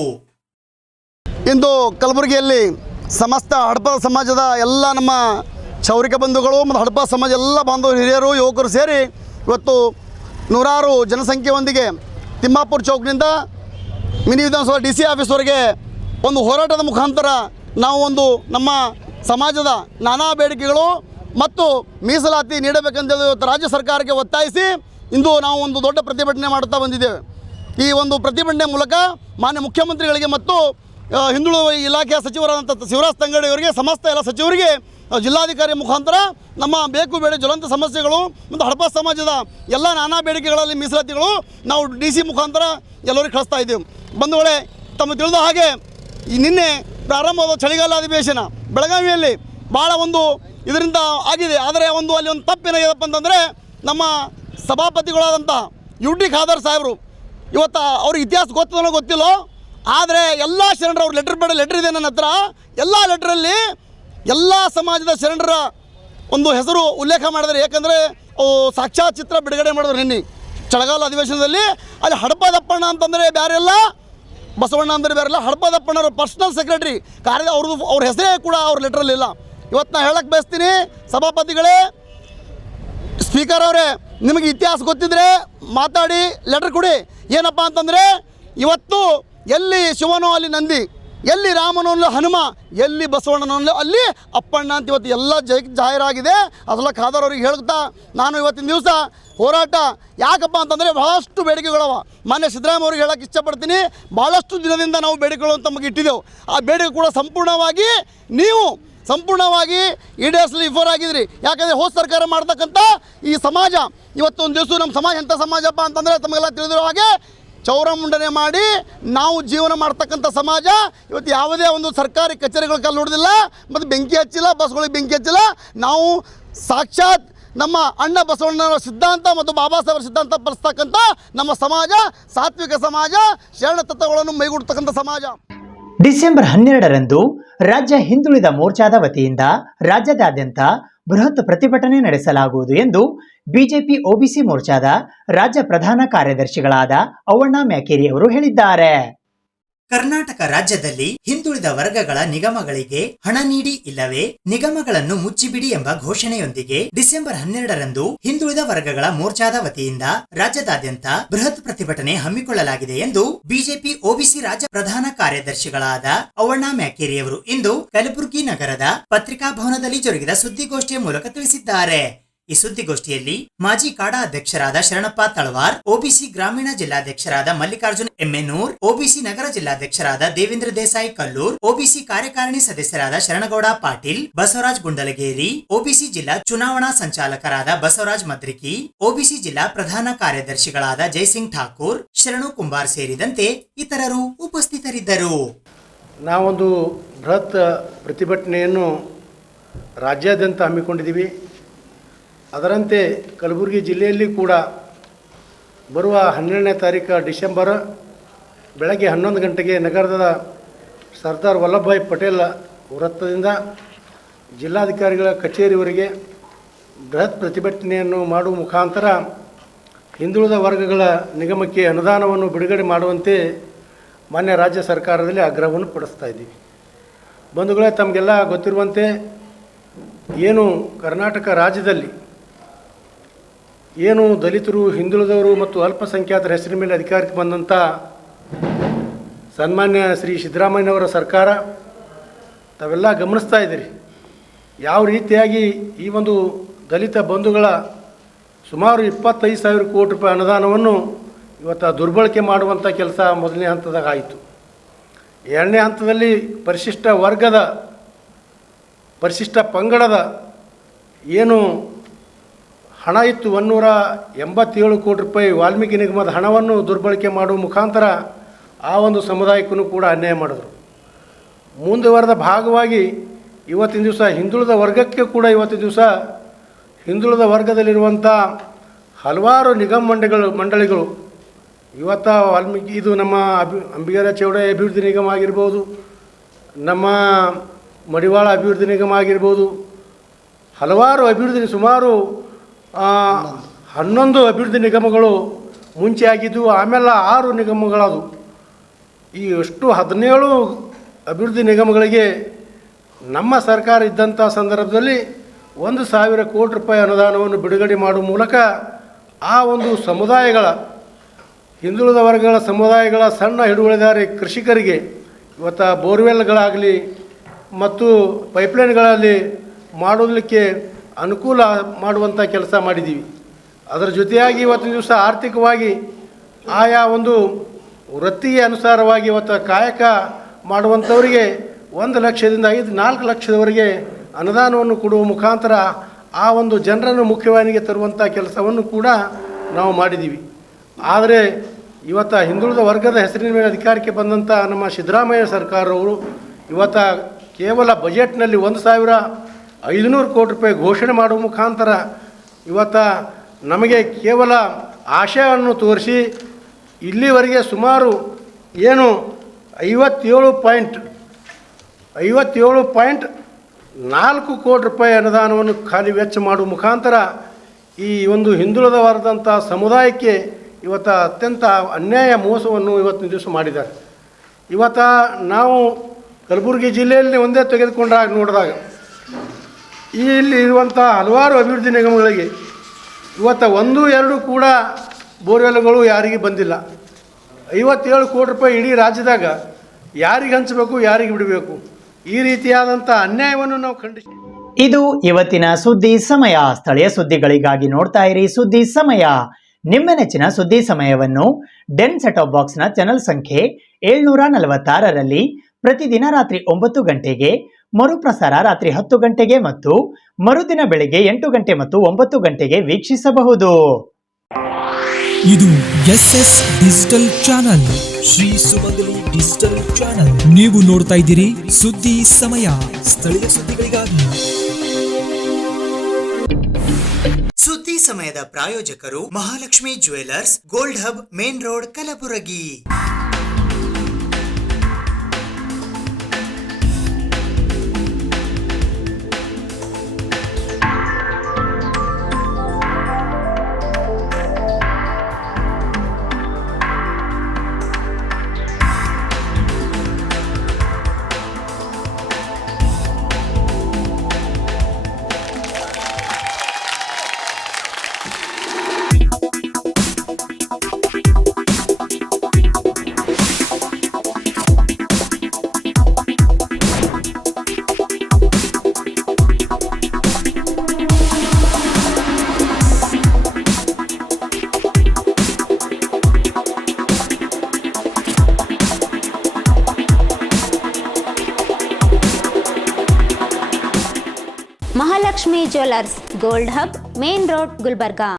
ಇಂದು ಕಲಬುರಗಿಯಲ್ಲಿ ಸಮಸ್ತ ಹಡಪದ ಸಮಾಜದ ಎಲ್ಲ ನಮ್ಮ ಕ್ಷೌರಿಕ ಬಂಧುಗಳು ಮತ್ತು ಹಡಪದ ಸಮಾಜ ಎಲ್ಲ ಬಾಂಧವರು, ಹಿರಿಯರು, ಯುವಕರು ಸೇರಿ ಇವತ್ತು ನೂರಾರು ಜನಸಂಖ್ಯೆಯೊಂದಿಗೆ ತಿಮ್ಮಾಪುರ ಚೌಕ್ನಿಂದ ಮಿನಿ ವಿಧಾನಸಭಾ DC ಆಫೀಸ್ವರೆಗೆ ಒಂದು ಹೋರಾಟದ ಮುಖಾಂತರ ನಾವು ನಮ್ಮ ಸಮಾಜದ ನಾನಾ ಬೇಡಿಕೆಗಳು ಮತ್ತು ಮೀಸಲಾತಿ ನೀಡಬೇಕಂತೇಳಿ ಇವತ್ತು ರಾಜ್ಯ ಸರ್ಕಾರಕ್ಕೆ ಒತ್ತಾಯಿಸಿ ಇಂದು ನಾವು ಒಂದು ದೊಡ್ಡ ಪ್ರತಿಭಟನೆ ಮಾಡುತ್ತಾ ಬಂದಿದ್ದೇವೆ. ಈ ಒಂದು ಪ್ರತಿಭಟನೆ ಮೂಲಕ ಮಾನ್ಯ ಮುಖ್ಯಮಂತ್ರಿಗಳಿಗೆ ಮತ್ತು ಹಿಂದುಳಿದ ಇಲಾಖೆಯ ಸಚಿವರಾದಂಥ ಶಿವರಾಜ್ ತಂಗಡಿ ಅವರಿಗೆ, ಸಮಸ್ತ ಎಲ್ಲ ಸಚಿವರಿಗೆ ಜಿಲ್ಲಾಧಿಕಾರಿ ಮುಖಾಂತರ ನಮ್ಮ ಬೇಕು ಬೇಡ ಜ್ವಲಂತ ಸಮಸ್ಯೆಗಳು ಮತ್ತು ಹಡಪ ಸಮಾಜದ ಎಲ್ಲ ನಾನಾ ಬೇಡಿಕೆಗಳಲ್ಲಿ ಮೀಸಲಾತಿಗಳು ನಾವು DC ಮುಖಾಂತರ ಎಲ್ಲರಿಗೂ ಕಳಿಸ್ತಾ ಇದ್ದೇವೆ. ಬಂಧುಗಳೇ, ತಮಗೆ ತಿಳಿದ ಹಾಗೆ ಈ ನಿನ್ನೆ ಪ್ರಾರಂಭವಾದ ಚಳಿಗಾಲ ಅಧಿವೇಶನ ಬೆಳಗಾವಿಯಲ್ಲಿ ಭಾಳ ಒಂದು ಇದರಿಂದ ಆಗಿದೆ. ಆದರೆ ಅಲ್ಲಿ ಒಂದು ತಪ್ಪೇನಾಗಿದೆಪ್ಪ ಅಂತಂದರೆ, ನಮ್ಮ ಸಭಾಪತಿಗಳಾದಂಥ UT ಖಾದರ್ ಸಾಹೇಬರು ಇವತ್ತು ಅವ್ರಿಗೆ ಇತಿಹಾಸ ಗೊತ್ತೋ ಗೊತ್ತಿಲ್ಲೋ, ಆದರೆ ಎಲ್ಲ ಶರಣರು ಅವ್ರ ಲೆಟರ್ ಇದೆ ನನ್ನ ಹತ್ರ. ಎಲ್ಲ ಲೆಟ್ರಲ್ಲಿ ಎಲ್ಲ ಸಮಾಜದ ಶರಣರ ಒಂದು ಹೆಸರು ಉಲ್ಲೇಖ ಮಾಡಿದ್ದಾರೆ. ಯಾಕಂದರೆ ಸಾಕ್ಷಾತ್ ಚಿತ್ರ ಬಿಡುಗಡೆ ಮಾಡಿದ್ರು ನಿನ್ನೆ ಚಳಿಗಾಲ ಅಧಿವೇಶನದಲ್ಲಿ. ಅಲ್ಲಿ ಹಡಪದಪ್ಪಣ್ಣ ಅಂತಂದರೆ ಬೇರೆಲ್ಲ, ಬಸವಣ್ಣ ಅಂದರೆ ಬೇರೆಲ್ಲ, ಹಡಪದಪ್ಪಣ್ಣವ್ರ ಪರ್ಸ್ನಲ್ ಸೆಕ್ರೆಟರಿ ಅವ್ರ ಹೆಸರೇ ಕೂಡ ಅವ್ರ ಲೆಟ್ರಲ್ಲಿ ಇಲ್ಲ. ಇವತ್ತು ನಾನು ಹೇಳಕ್ಕೆ ಬಯಸ್ತೀನಿ, ಸಭಾಪತಿಗಳೇ, ಸ್ಪೀಕರ್ ಅವರೇ, ನಿಮಗೆ ಇತಿಹಾಸ ಗೊತ್ತಿದ್ದರೆ ಮಾತಾಡಿ ಲೆಟರ್ ಕೊಡಿ. ಏನಪ್ಪ ಅಂತಂದರೆ, ಇವತ್ತು ಎಲ್ಲಿ ಶಿವನೋ ಅಲ್ಲಿ ನಂದಿ, ಎಲ್ಲಿ ರಾಮನೋ ಅಲ್ಲಿ ಹನುಮ, ಎಲ್ಲಿ ಬಸವಣ್ಣನೋ ಅಲ್ಲಿ ಅಪ್ಪಣ್ಣ ಅಂತ ಇವತ್ತು ಎಲ್ಲ ಜಾಹೀರಾಗಿದೆ. ಅದೆಲ್ಲ ಖಾದರ್ ಅವ್ರಿಗೆ ಹೇಳ್ತಾ ನಾನು ಇವತ್ತಿನ ದಿವಸ ಹೋರಾಟ ಯಾಕಪ್ಪ ಅಂತಂದರೆ ಭಾಳಷ್ಟು ಬೇಡಿಕೆಗಳವ. ಮಾನ್ಯ ಸಿದ್ದರಾಮಯ್ಯ ಅವ್ರಿಗೆ ಹೇಳೋಕ್ಕೆ ಇಷ್ಟಪಡ್ತೀನಿ, ಭಾಳಷ್ಟು ದಿನದಿಂದ ನಾವು ಬೇಡಿಕೆಗಳು ತಮಗೆ ಇಟ್ಟಿದ್ದೆವು. ಆ ಬೇಡಿಕೆ ಕೂಡ ಸಂಪೂರ್ಣವಾಗಿ ನೀವು ಈಡೇರಿಸಲಿ ವಿಫಲರಾಗಿದ್ರಿ. ಯಾಕಂದರೆ ಹೋದ ಸರ್ಕಾರ ಮಾಡ್ತಕ್ಕಂಥ ಈ ಸಮಾಜ ಇವತ್ತು ಒಂದು ದಿವಸ ನಮ್ಮ ಸಮಾಜ ಎಂಥ ಸಮಾಜಪ್ಪ ಅಂತಂದರೆ ತಮಗೆಲ್ಲ ತಿಳಿದಿರೋ ಹಾಗೆ ಚೌರಮುಂಡನೆ ಮಾಡಿ ನಾವು ಜೀವನ ಮಾಡ್ತಕ್ಕಂಥ ಸಮಾಜ. ಇವತ್ತು ಯಾವುದೇ ಒಂದು ಸರ್ಕಾರಿ ಕಚೇರಿಗಳು ಕಲ್ಲು ಹೊಡೆದಿಲ್ಲ ಮತ್ತು ಬೆಂಕಿ ಹಚ್ಚಿಲ್ಲ, ಬಸ್ಗಳಿಗೆ ಬೆಂಕಿ ಹಚ್ಚಿಲ್ಲ. ನಾವು ಸಾಕ್ಷಾತ್ ನಮ್ಮ ಅಣ್ಣ ಬಸವಣ್ಣನ ಸಿದ್ಧಾಂತ ಮತ್ತು ಬಾಬಾ ಸಾಹೇಬರ ಸಿದ್ಧಾಂತ ಪಾಲಿಸ್ತಕ್ಕಂಥ ನಮ್ಮ ಸಮಾಜ ಸಾತ್ವಿಕ ಸಮಾಜ, ಶರಣ ತತ್ವಗಳನ್ನು ಮೈಗೂಡ್ತಕ್ಕಂಥ ಸಮಾಜ. ಡಿಸೆಂಬರ್ 12ರಂದು ರಾಜ್ಯ ಹಿಂದುಳಿದ ಮೋರ್ಚಾದ ವತಿಯಿಂದ ರಾಜ್ಯದಾದ್ಯಂತ ಬೃಹತ್ ಪ್ರತಿಭಟನೆ ನಡೆಸಲಾಗುವುದು ಎಂದು ಬಿಜೆಪಿ ಒಬಿಸಿ ಮೋರ್ಚಾದ ರಾಜ್ಯ ಪ್ರಧಾನ ಕಾರ್ಯದರ್ಶಿಗಳಾದ ಅವ್ವಣ್ಣ ಮ್ಯಾಕೇರಿ ಅವರು ಹೇಳಿದ್ದಾರೆ. ಕರ್ನಾಟಕ ರಾಜ್ಯದಲ್ಲಿ ಹಿಂದುಳಿದ ವರ್ಗಗಳ ನಿಗಮಗಳಿಗೆ ಹಣ ನೀಡಿ ಇಲ್ಲವೇ ನಿಗಮಗಳನ್ನು ಮುಚ್ಚಿಬಿಡಿ ಎಂಬ ಘೋಷಣೆಯೊಂದಿಗೆ ಡಿಸೆಂಬರ್ 12ರಂದು ಹಿಂದುಳಿದ ವರ್ಗಗಳ ಮೋರ್ಚಾದ ವತಿಯಿಂದ ರಾಜ್ಯದಾದ್ಯಂತ ಬೃಹತ್ ಪ್ರತಿಭಟನೆ ಹಮ್ಮಿಕೊಳ್ಳಲಾಗಿದೆ ಎಂದು ಬಿಜೆಪಿ ಒಬಿಸಿ ರಾಜ್ಯ ಪ್ರಧಾನ ಕಾರ್ಯದರ್ಶಿಗಳಾದ ಅವ್ವಣ್ಣ ಮ್ಯಾಕೇರಿ ಅವರು ಇಂದು ಕಲಬುರಗಿ ನಗರದ ಪತ್ರಿಕಾ ಭವನದಲ್ಲಿ ಜರುಗಿದ ಸುದ್ದಿಗೋಷ್ಠಿಯ ಮೂಲಕ ತಿಳಿಸಿದ್ದಾರೆ. ಈ ಸುದ್ದಿಗೋಷ್ಠಿಯಲ್ಲಿ ಮಾಜಿ ಕಾಡಾ ಅಧ್ಯಕ್ಷರಾದ ಶರಣಪ್ಪ ತಳವಾರ್, ಒಬಿಸಿ ಗ್ರಾಮೀಣ ಜಿಲ್ಲಾಧ್ಯಕ್ಷರಾದ ಮಲ್ಲಿಕಾರ್ಜುನ್ ಎಮ್ಮೆನೂರ್, ಒಬಿಸಿ ನಗರ ಜಿಲ್ಲಾಧ್ಯಕ್ಷರಾದ ದೇವೇಂದ್ರ ದೇಸಾಯಿ ಕಲ್ಲೂರ್, ಒಬಿಸಿ ಕಾರ್ಯಕಾರಿಣಿ ಸದಸ್ಯರಾದ ಶರಣಗೌಡ ಪಾಟೀಲ್, ಬಸವರಾಜ್ ಗುಂಡಲಗೇರಿ, ಒಬಿಸಿ ಜಿಲ್ಲಾ ಚುನಾವಣಾ ಸಂಚಾಲಕರಾದ ಬಸವರಾಜ್ ಮದ್ರಿಕಿ, ಒಬಿಸಿ ಜಿಲ್ಲಾ ಪ್ರಧಾನ ಕಾರ್ಯದರ್ಶಿಗಳಾದ ಜಯಸಿಂಗ್ ಠಾಕೂರ್, ಶರಣು ಕುಂಬಾರ್ ಸೇರಿದಂತೆ ಇತರರು ಉಪಸ್ಥಿತರಿದ್ದರು. ನಾವೊಂದು ಬೃಹತ್ ಪ್ರತಿಭಟನೆಯನ್ನು ರಾಜ್ಯಾದ್ಯಂತ ಹಮ್ಮಿಕೊಂಡಿದ್ದೀವಿ. ಅದರಂತೆ ಕಲಬುರಗಿ ಜಿಲ್ಲೆಯಲ್ಲಿ ಕೂಡ ಬರುವ 12ನೇ ತಾರೀಕು ಡಿಸೆಂಬರ್ ಬೆಳಗ್ಗೆ 11 ಗಂಟೆಗೆ ನಗರದ ಸರ್ದಾರ್ ವಲ್ಲಭಭಾಯಿ ಪಟೇಲ್ ವೃತ್ತದಿಂದ ಜಿಲ್ಲಾಧಿಕಾರಿಗಳ ಕಚೇರಿವರೆಗೆ ಬೃಹತ್ ಪ್ರತಿಭಟನೆಯನ್ನು ಮಾಡುವ ಮುಖಾಂತರ ಹಿಂದುಳಿದ ವರ್ಗಗಳ ನಿಗಮಕ್ಕೆ ಅನುದಾನವನ್ನು ಬಿಡುಗಡೆ ಮಾಡುವಂತೆ ಮಾನ್ಯ ರಾಜ್ಯ ಸರ್ಕಾರದಲ್ಲಿ ಆಗ್ರಹವನ್ನು ಪಡಿಸ್ತಾ ಇದ್ದೀವಿ. ಬಂಧುಗಳೇ, ತಮಗೆಲ್ಲ ಗೊತ್ತಿರುವಂತೆ ಏನು ಕರ್ನಾಟಕ ರಾಜ್ಯದಲ್ಲಿ ಏನು ದಲಿತರು, ಹಿಂದುಳಿದವರು ಮತ್ತು ಅಲ್ಪಸಂಖ್ಯಾತರ ಹೆಸರಿನ ಮೇಲೆ ಅಧಿಕಾರಕ್ಕೆ ಬಂದಂಥ ಸನ್ಮಾನ್ಯ ಶ್ರೀ ಸಿದ್ದರಾಮಯ್ಯನವರ ಸರ್ಕಾರ ತಾವೆಲ್ಲ ಗಮನಿಸ್ತಾ ಇದ್ದೀರಿ. ಯಾವ ರೀತಿಯಾಗಿ ಈ ಒಂದು ದಲಿತ ಬಂಧುಗಳ ಸುಮಾರು 25,000 ಕೋಟಿ ರೂಪಾಯಿ ಅನುದಾನವನ್ನು ಇವತ್ತು ದುರ್ಬಳಕೆ ಮಾಡುವಂಥ ಕೆಲಸ ಮೊದಲನೇ ಹಂತದಾಗ ಆಯಿತು. ಎರಡನೇ ಹಂತದಲ್ಲಿ ಪರಿಶಿಷ್ಟ ವರ್ಗದ, ಪರಿಶಿಷ್ಟ ಪಂಗಡದ ಏನು ಹಣ ಇತ್ತು 187 ಕೋಟಿ ರೂಪಾಯಿ ವಾಲ್ಮೀಕಿ ನಿಗಮದ ಹಣವನ್ನು ದುರ್ಬಳಕೆ ಮಾಡುವ ಮುಖಾಂತರ ಆ ಒಂದು ಸಮುದಾಯಕ್ಕೂ ಕೂಡ ಅನ್ಯಾಯ ಮಾಡಿದ್ರು. ಮುಂದುವರೆದ ಭಾಗವಾಗಿ ಇವತ್ತಿನ ದಿವಸ ಹಿಂದುಳಿದ ವರ್ಗಕ್ಕೆ ಕೂಡ ಇವತ್ತಿನ ದಿವಸ ಹಿಂದುಳಿದ ವರ್ಗದಲ್ಲಿರುವಂಥ ಹಲವಾರು ನಿಗಮ ಮಂಡಳಿಗಳು ಇವತ್ತು ವಾಲ್ಮೀಕಿ, ಇದು ನಮ್ಮ ಅಂಬಿಗರ ಚೌಡ ಅಭಿವೃದ್ಧಿ ನಿಗಮ ಆಗಿರ್ಬೋದು, ನಮ್ಮ ಮಡಿವಾಳ ಅಭಿವೃದ್ಧಿ ನಿಗಮ ಆಗಿರ್ಬೋದು, ಹಲವಾರು ಅಭಿವೃದ್ಧಿ ಸುಮಾರು 11 ಅಭಿವೃದ್ಧಿ ನಿಗಮಗಳು ಮುಂಚೆ ಆಗಿದ್ದು, ಆಮೇಲೆ 6 ನಿಗಮಗಳದು. ಈ ಅಷ್ಟು 17 ಅಭಿವೃದ್ಧಿ ನಿಗಮಗಳಿಗೆ ನಮ್ಮ ಸರ್ಕಾರ ಇದ್ದಂಥ ಸಂದರ್ಭದಲ್ಲಿ 1,000 ಕೋಟಿ ರೂಪಾಯಿ ಅನುದಾನವನ್ನು ಬಿಡುಗಡೆ ಮಾಡುವ ಮೂಲಕ ಆ ಒಂದು ಸಮುದಾಯಗಳ, ಹಿಂದುಳಿದ ವರ್ಗಗಳ ಸಮುದಾಯಗಳ ಸಣ್ಣ ಹಿಡುವಳಿದಾರ ಕೃಷಿಕರಿಗೆ ಇವತ್ತು ಬೋರ್ವೆಲ್ಗಳಾಗಲಿ ಮತ್ತು ಪೈಪ್ಲೈನ್ಗಳಲ್ಲಿ ಮಾಡೋದಕ್ಕೆ ಅನುಕೂಲ ಮಾಡುವಂಥ ಕೆಲಸ ಮಾಡಿದ್ದೀವಿ. ಅದರ ಜೊತೆಯಾಗಿ ಇವತ್ತಿನ ದಿವಸ ಆರ್ಥಿಕವಾಗಿ ಆಯಾ ಒಂದು ವೃತ್ತಿಗೆ ಅನುಸಾರವಾಗಿ ಇವತ್ತು ಕಾಯಕ ಮಾಡುವಂಥವರಿಗೆ 1 ಲಕ್ಷದಿಂದ 4 ಲಕ್ಷದವರೆಗೆ ಅನುದಾನವನ್ನು ಕೊಡುವ ಮುಖಾಂತರ ಆ ಒಂದು ಜನರನ್ನು ಮುಖ್ಯವಾಹಿನಿಗೆ ತರುವಂಥ ಕೆಲಸವನ್ನು ಕೂಡ ನಾವು ಮಾಡಿದ್ದೀವಿ. ಆದರೆ ಇವತ್ತು ಹಿಂದುಳಿದ ವರ್ಗದ ಹೆಸರಿನ ಮೇಲೆ ಅಧಿಕಾರಕ್ಕೆ ಬಂದಂಥ ನಮ್ಮ ಸಿದ್ದರಾಮಯ್ಯ ಸರ್ಕಾರವರು ಇವತ್ತು ಕೇವಲ ಬಜೆಟ್ನಲ್ಲಿ 1,500 ಕೋಟಿ ರೂಪಾಯಿ ಘೋಷಣೆ ಮಾಡುವ ಮುಖಾಂತರ ಇವತ್ತು ನಮಗೆ ಕೇವಲ ಆಶಯವನ್ನು ತೋರಿಸಿ ಇಲ್ಲಿವರೆಗೆ ಸುಮಾರು ಏನು 57.4 ಕೋಟಿ ರೂಪಾಯಿ ಅನುದಾನವನ್ನು ಖಾಲಿ ವೆಚ್ಚ ಮಾಡುವ ಮುಖಾಂತರ ಈ ಒಂದು ಹಿಂದುಳಿದವಾದಂಥ ಸಮುದಾಯಕ್ಕೆ ಇವತ್ತು ಅತ್ಯಂತ ಅನ್ಯಾಯ ಮೋಸವನ್ನು ಇವತ್ತಿನ ದಿವಸ ಮಾಡಿದ್ದಾರೆ. ಇವತ್ತು ನಾವು ಕಲಬುರಗಿ ಜಿಲ್ಲೆಯಲ್ಲಿ ಒಂದೇ ತೆಗೆದುಕೊಂಡಾಗ ನೋಡಿದಾಗ ಇಲ್ಲಿ ಇರುವಂಥ ಹಲವಾರು ಅಭಿವೃದ್ಧಿ ನಿಗಮಗಳಿಗೆ ಇವತ್ತು 1-2 ಕೂಡ ಬೋರ್ವೆಲ್ಗಳು ಯಾರಿಗೆ ಬಂದಿಲ್ಲ. 57 ಕೋಟಿ ರೂಪಾಯಿ ಇಡೀ ರಾಜ್ಯದಾಗ ಯಾರಿಗೆ ಹಂಚಬೇಕು, ಯಾರಿಗೆ ಬಿಡಬೇಕು, ಈ ರೀತಿಯಾದಂಥ ಅನ್ಯಾಯವನ್ನು ನಾವು ಖಂಡಿಸಿ. ಇದು ಇವತ್ತಿನ ಸುದ್ದಿ ಸಮಯ. ಸ್ಥಳೀಯ ಸುದ್ದಿಗಳಿಗಾಗಿ ನೋಡ್ತಾ ಇರಿ ಸುದ್ದಿ ಸಮಯ. ನಿಮ್ಮ ನೆಚ್ಚಿನ ಸುದ್ದಿ ಸಮಯವನ್ನು ಡೆನ್ ಸೆಟ್ ಆಫ್ ಬಾಕ್ಸ್ನ ಚಾನೆಲ್ ಸಂಖ್ಯೆ 746ರಲ್ಲಿ ಪ್ರತಿದಿನ ರಾತ್ರಿ 9 ಗಂಟೆಗೆ, ಮರುಪ್ರಸಾರ ರಾತ್ರಿ 10 ಗಂಟೆಗೆ ಮತ್ತು ಮರುದಿನ ಬೆಳಗ್ಗೆ 8 ಗಂಟೆ ಮತ್ತು 9 ಗಂಟೆಗೆ ವೀಕ್ಷಿಸಬಹುದು. ಇದು SS ಡಿಜಿಟಲ್ ಚಾನಲ್, ಶ್ರೀ ಸುಮಂಗಲಿ ಡಿಜಿಟಲ್ ಚಾನಲ್. ನೀವು ನೋಡ್ತಾ ಇದ್ದೀರಿ ಸುದ್ದಿ ಸಮಯ, ಸ್ಥಳೀಯ ಸುದ್ದಿಗಳಿಗಾಗಿ. ಸುದ್ದಿ ಸಮಯದ ಪ್ರಾಯೋಜಕರು Mahalakshmi jewellers, gold hub, main road, Kalaburagi. Mahalakshmi jewellers, gold hub, main road, Gulbarga.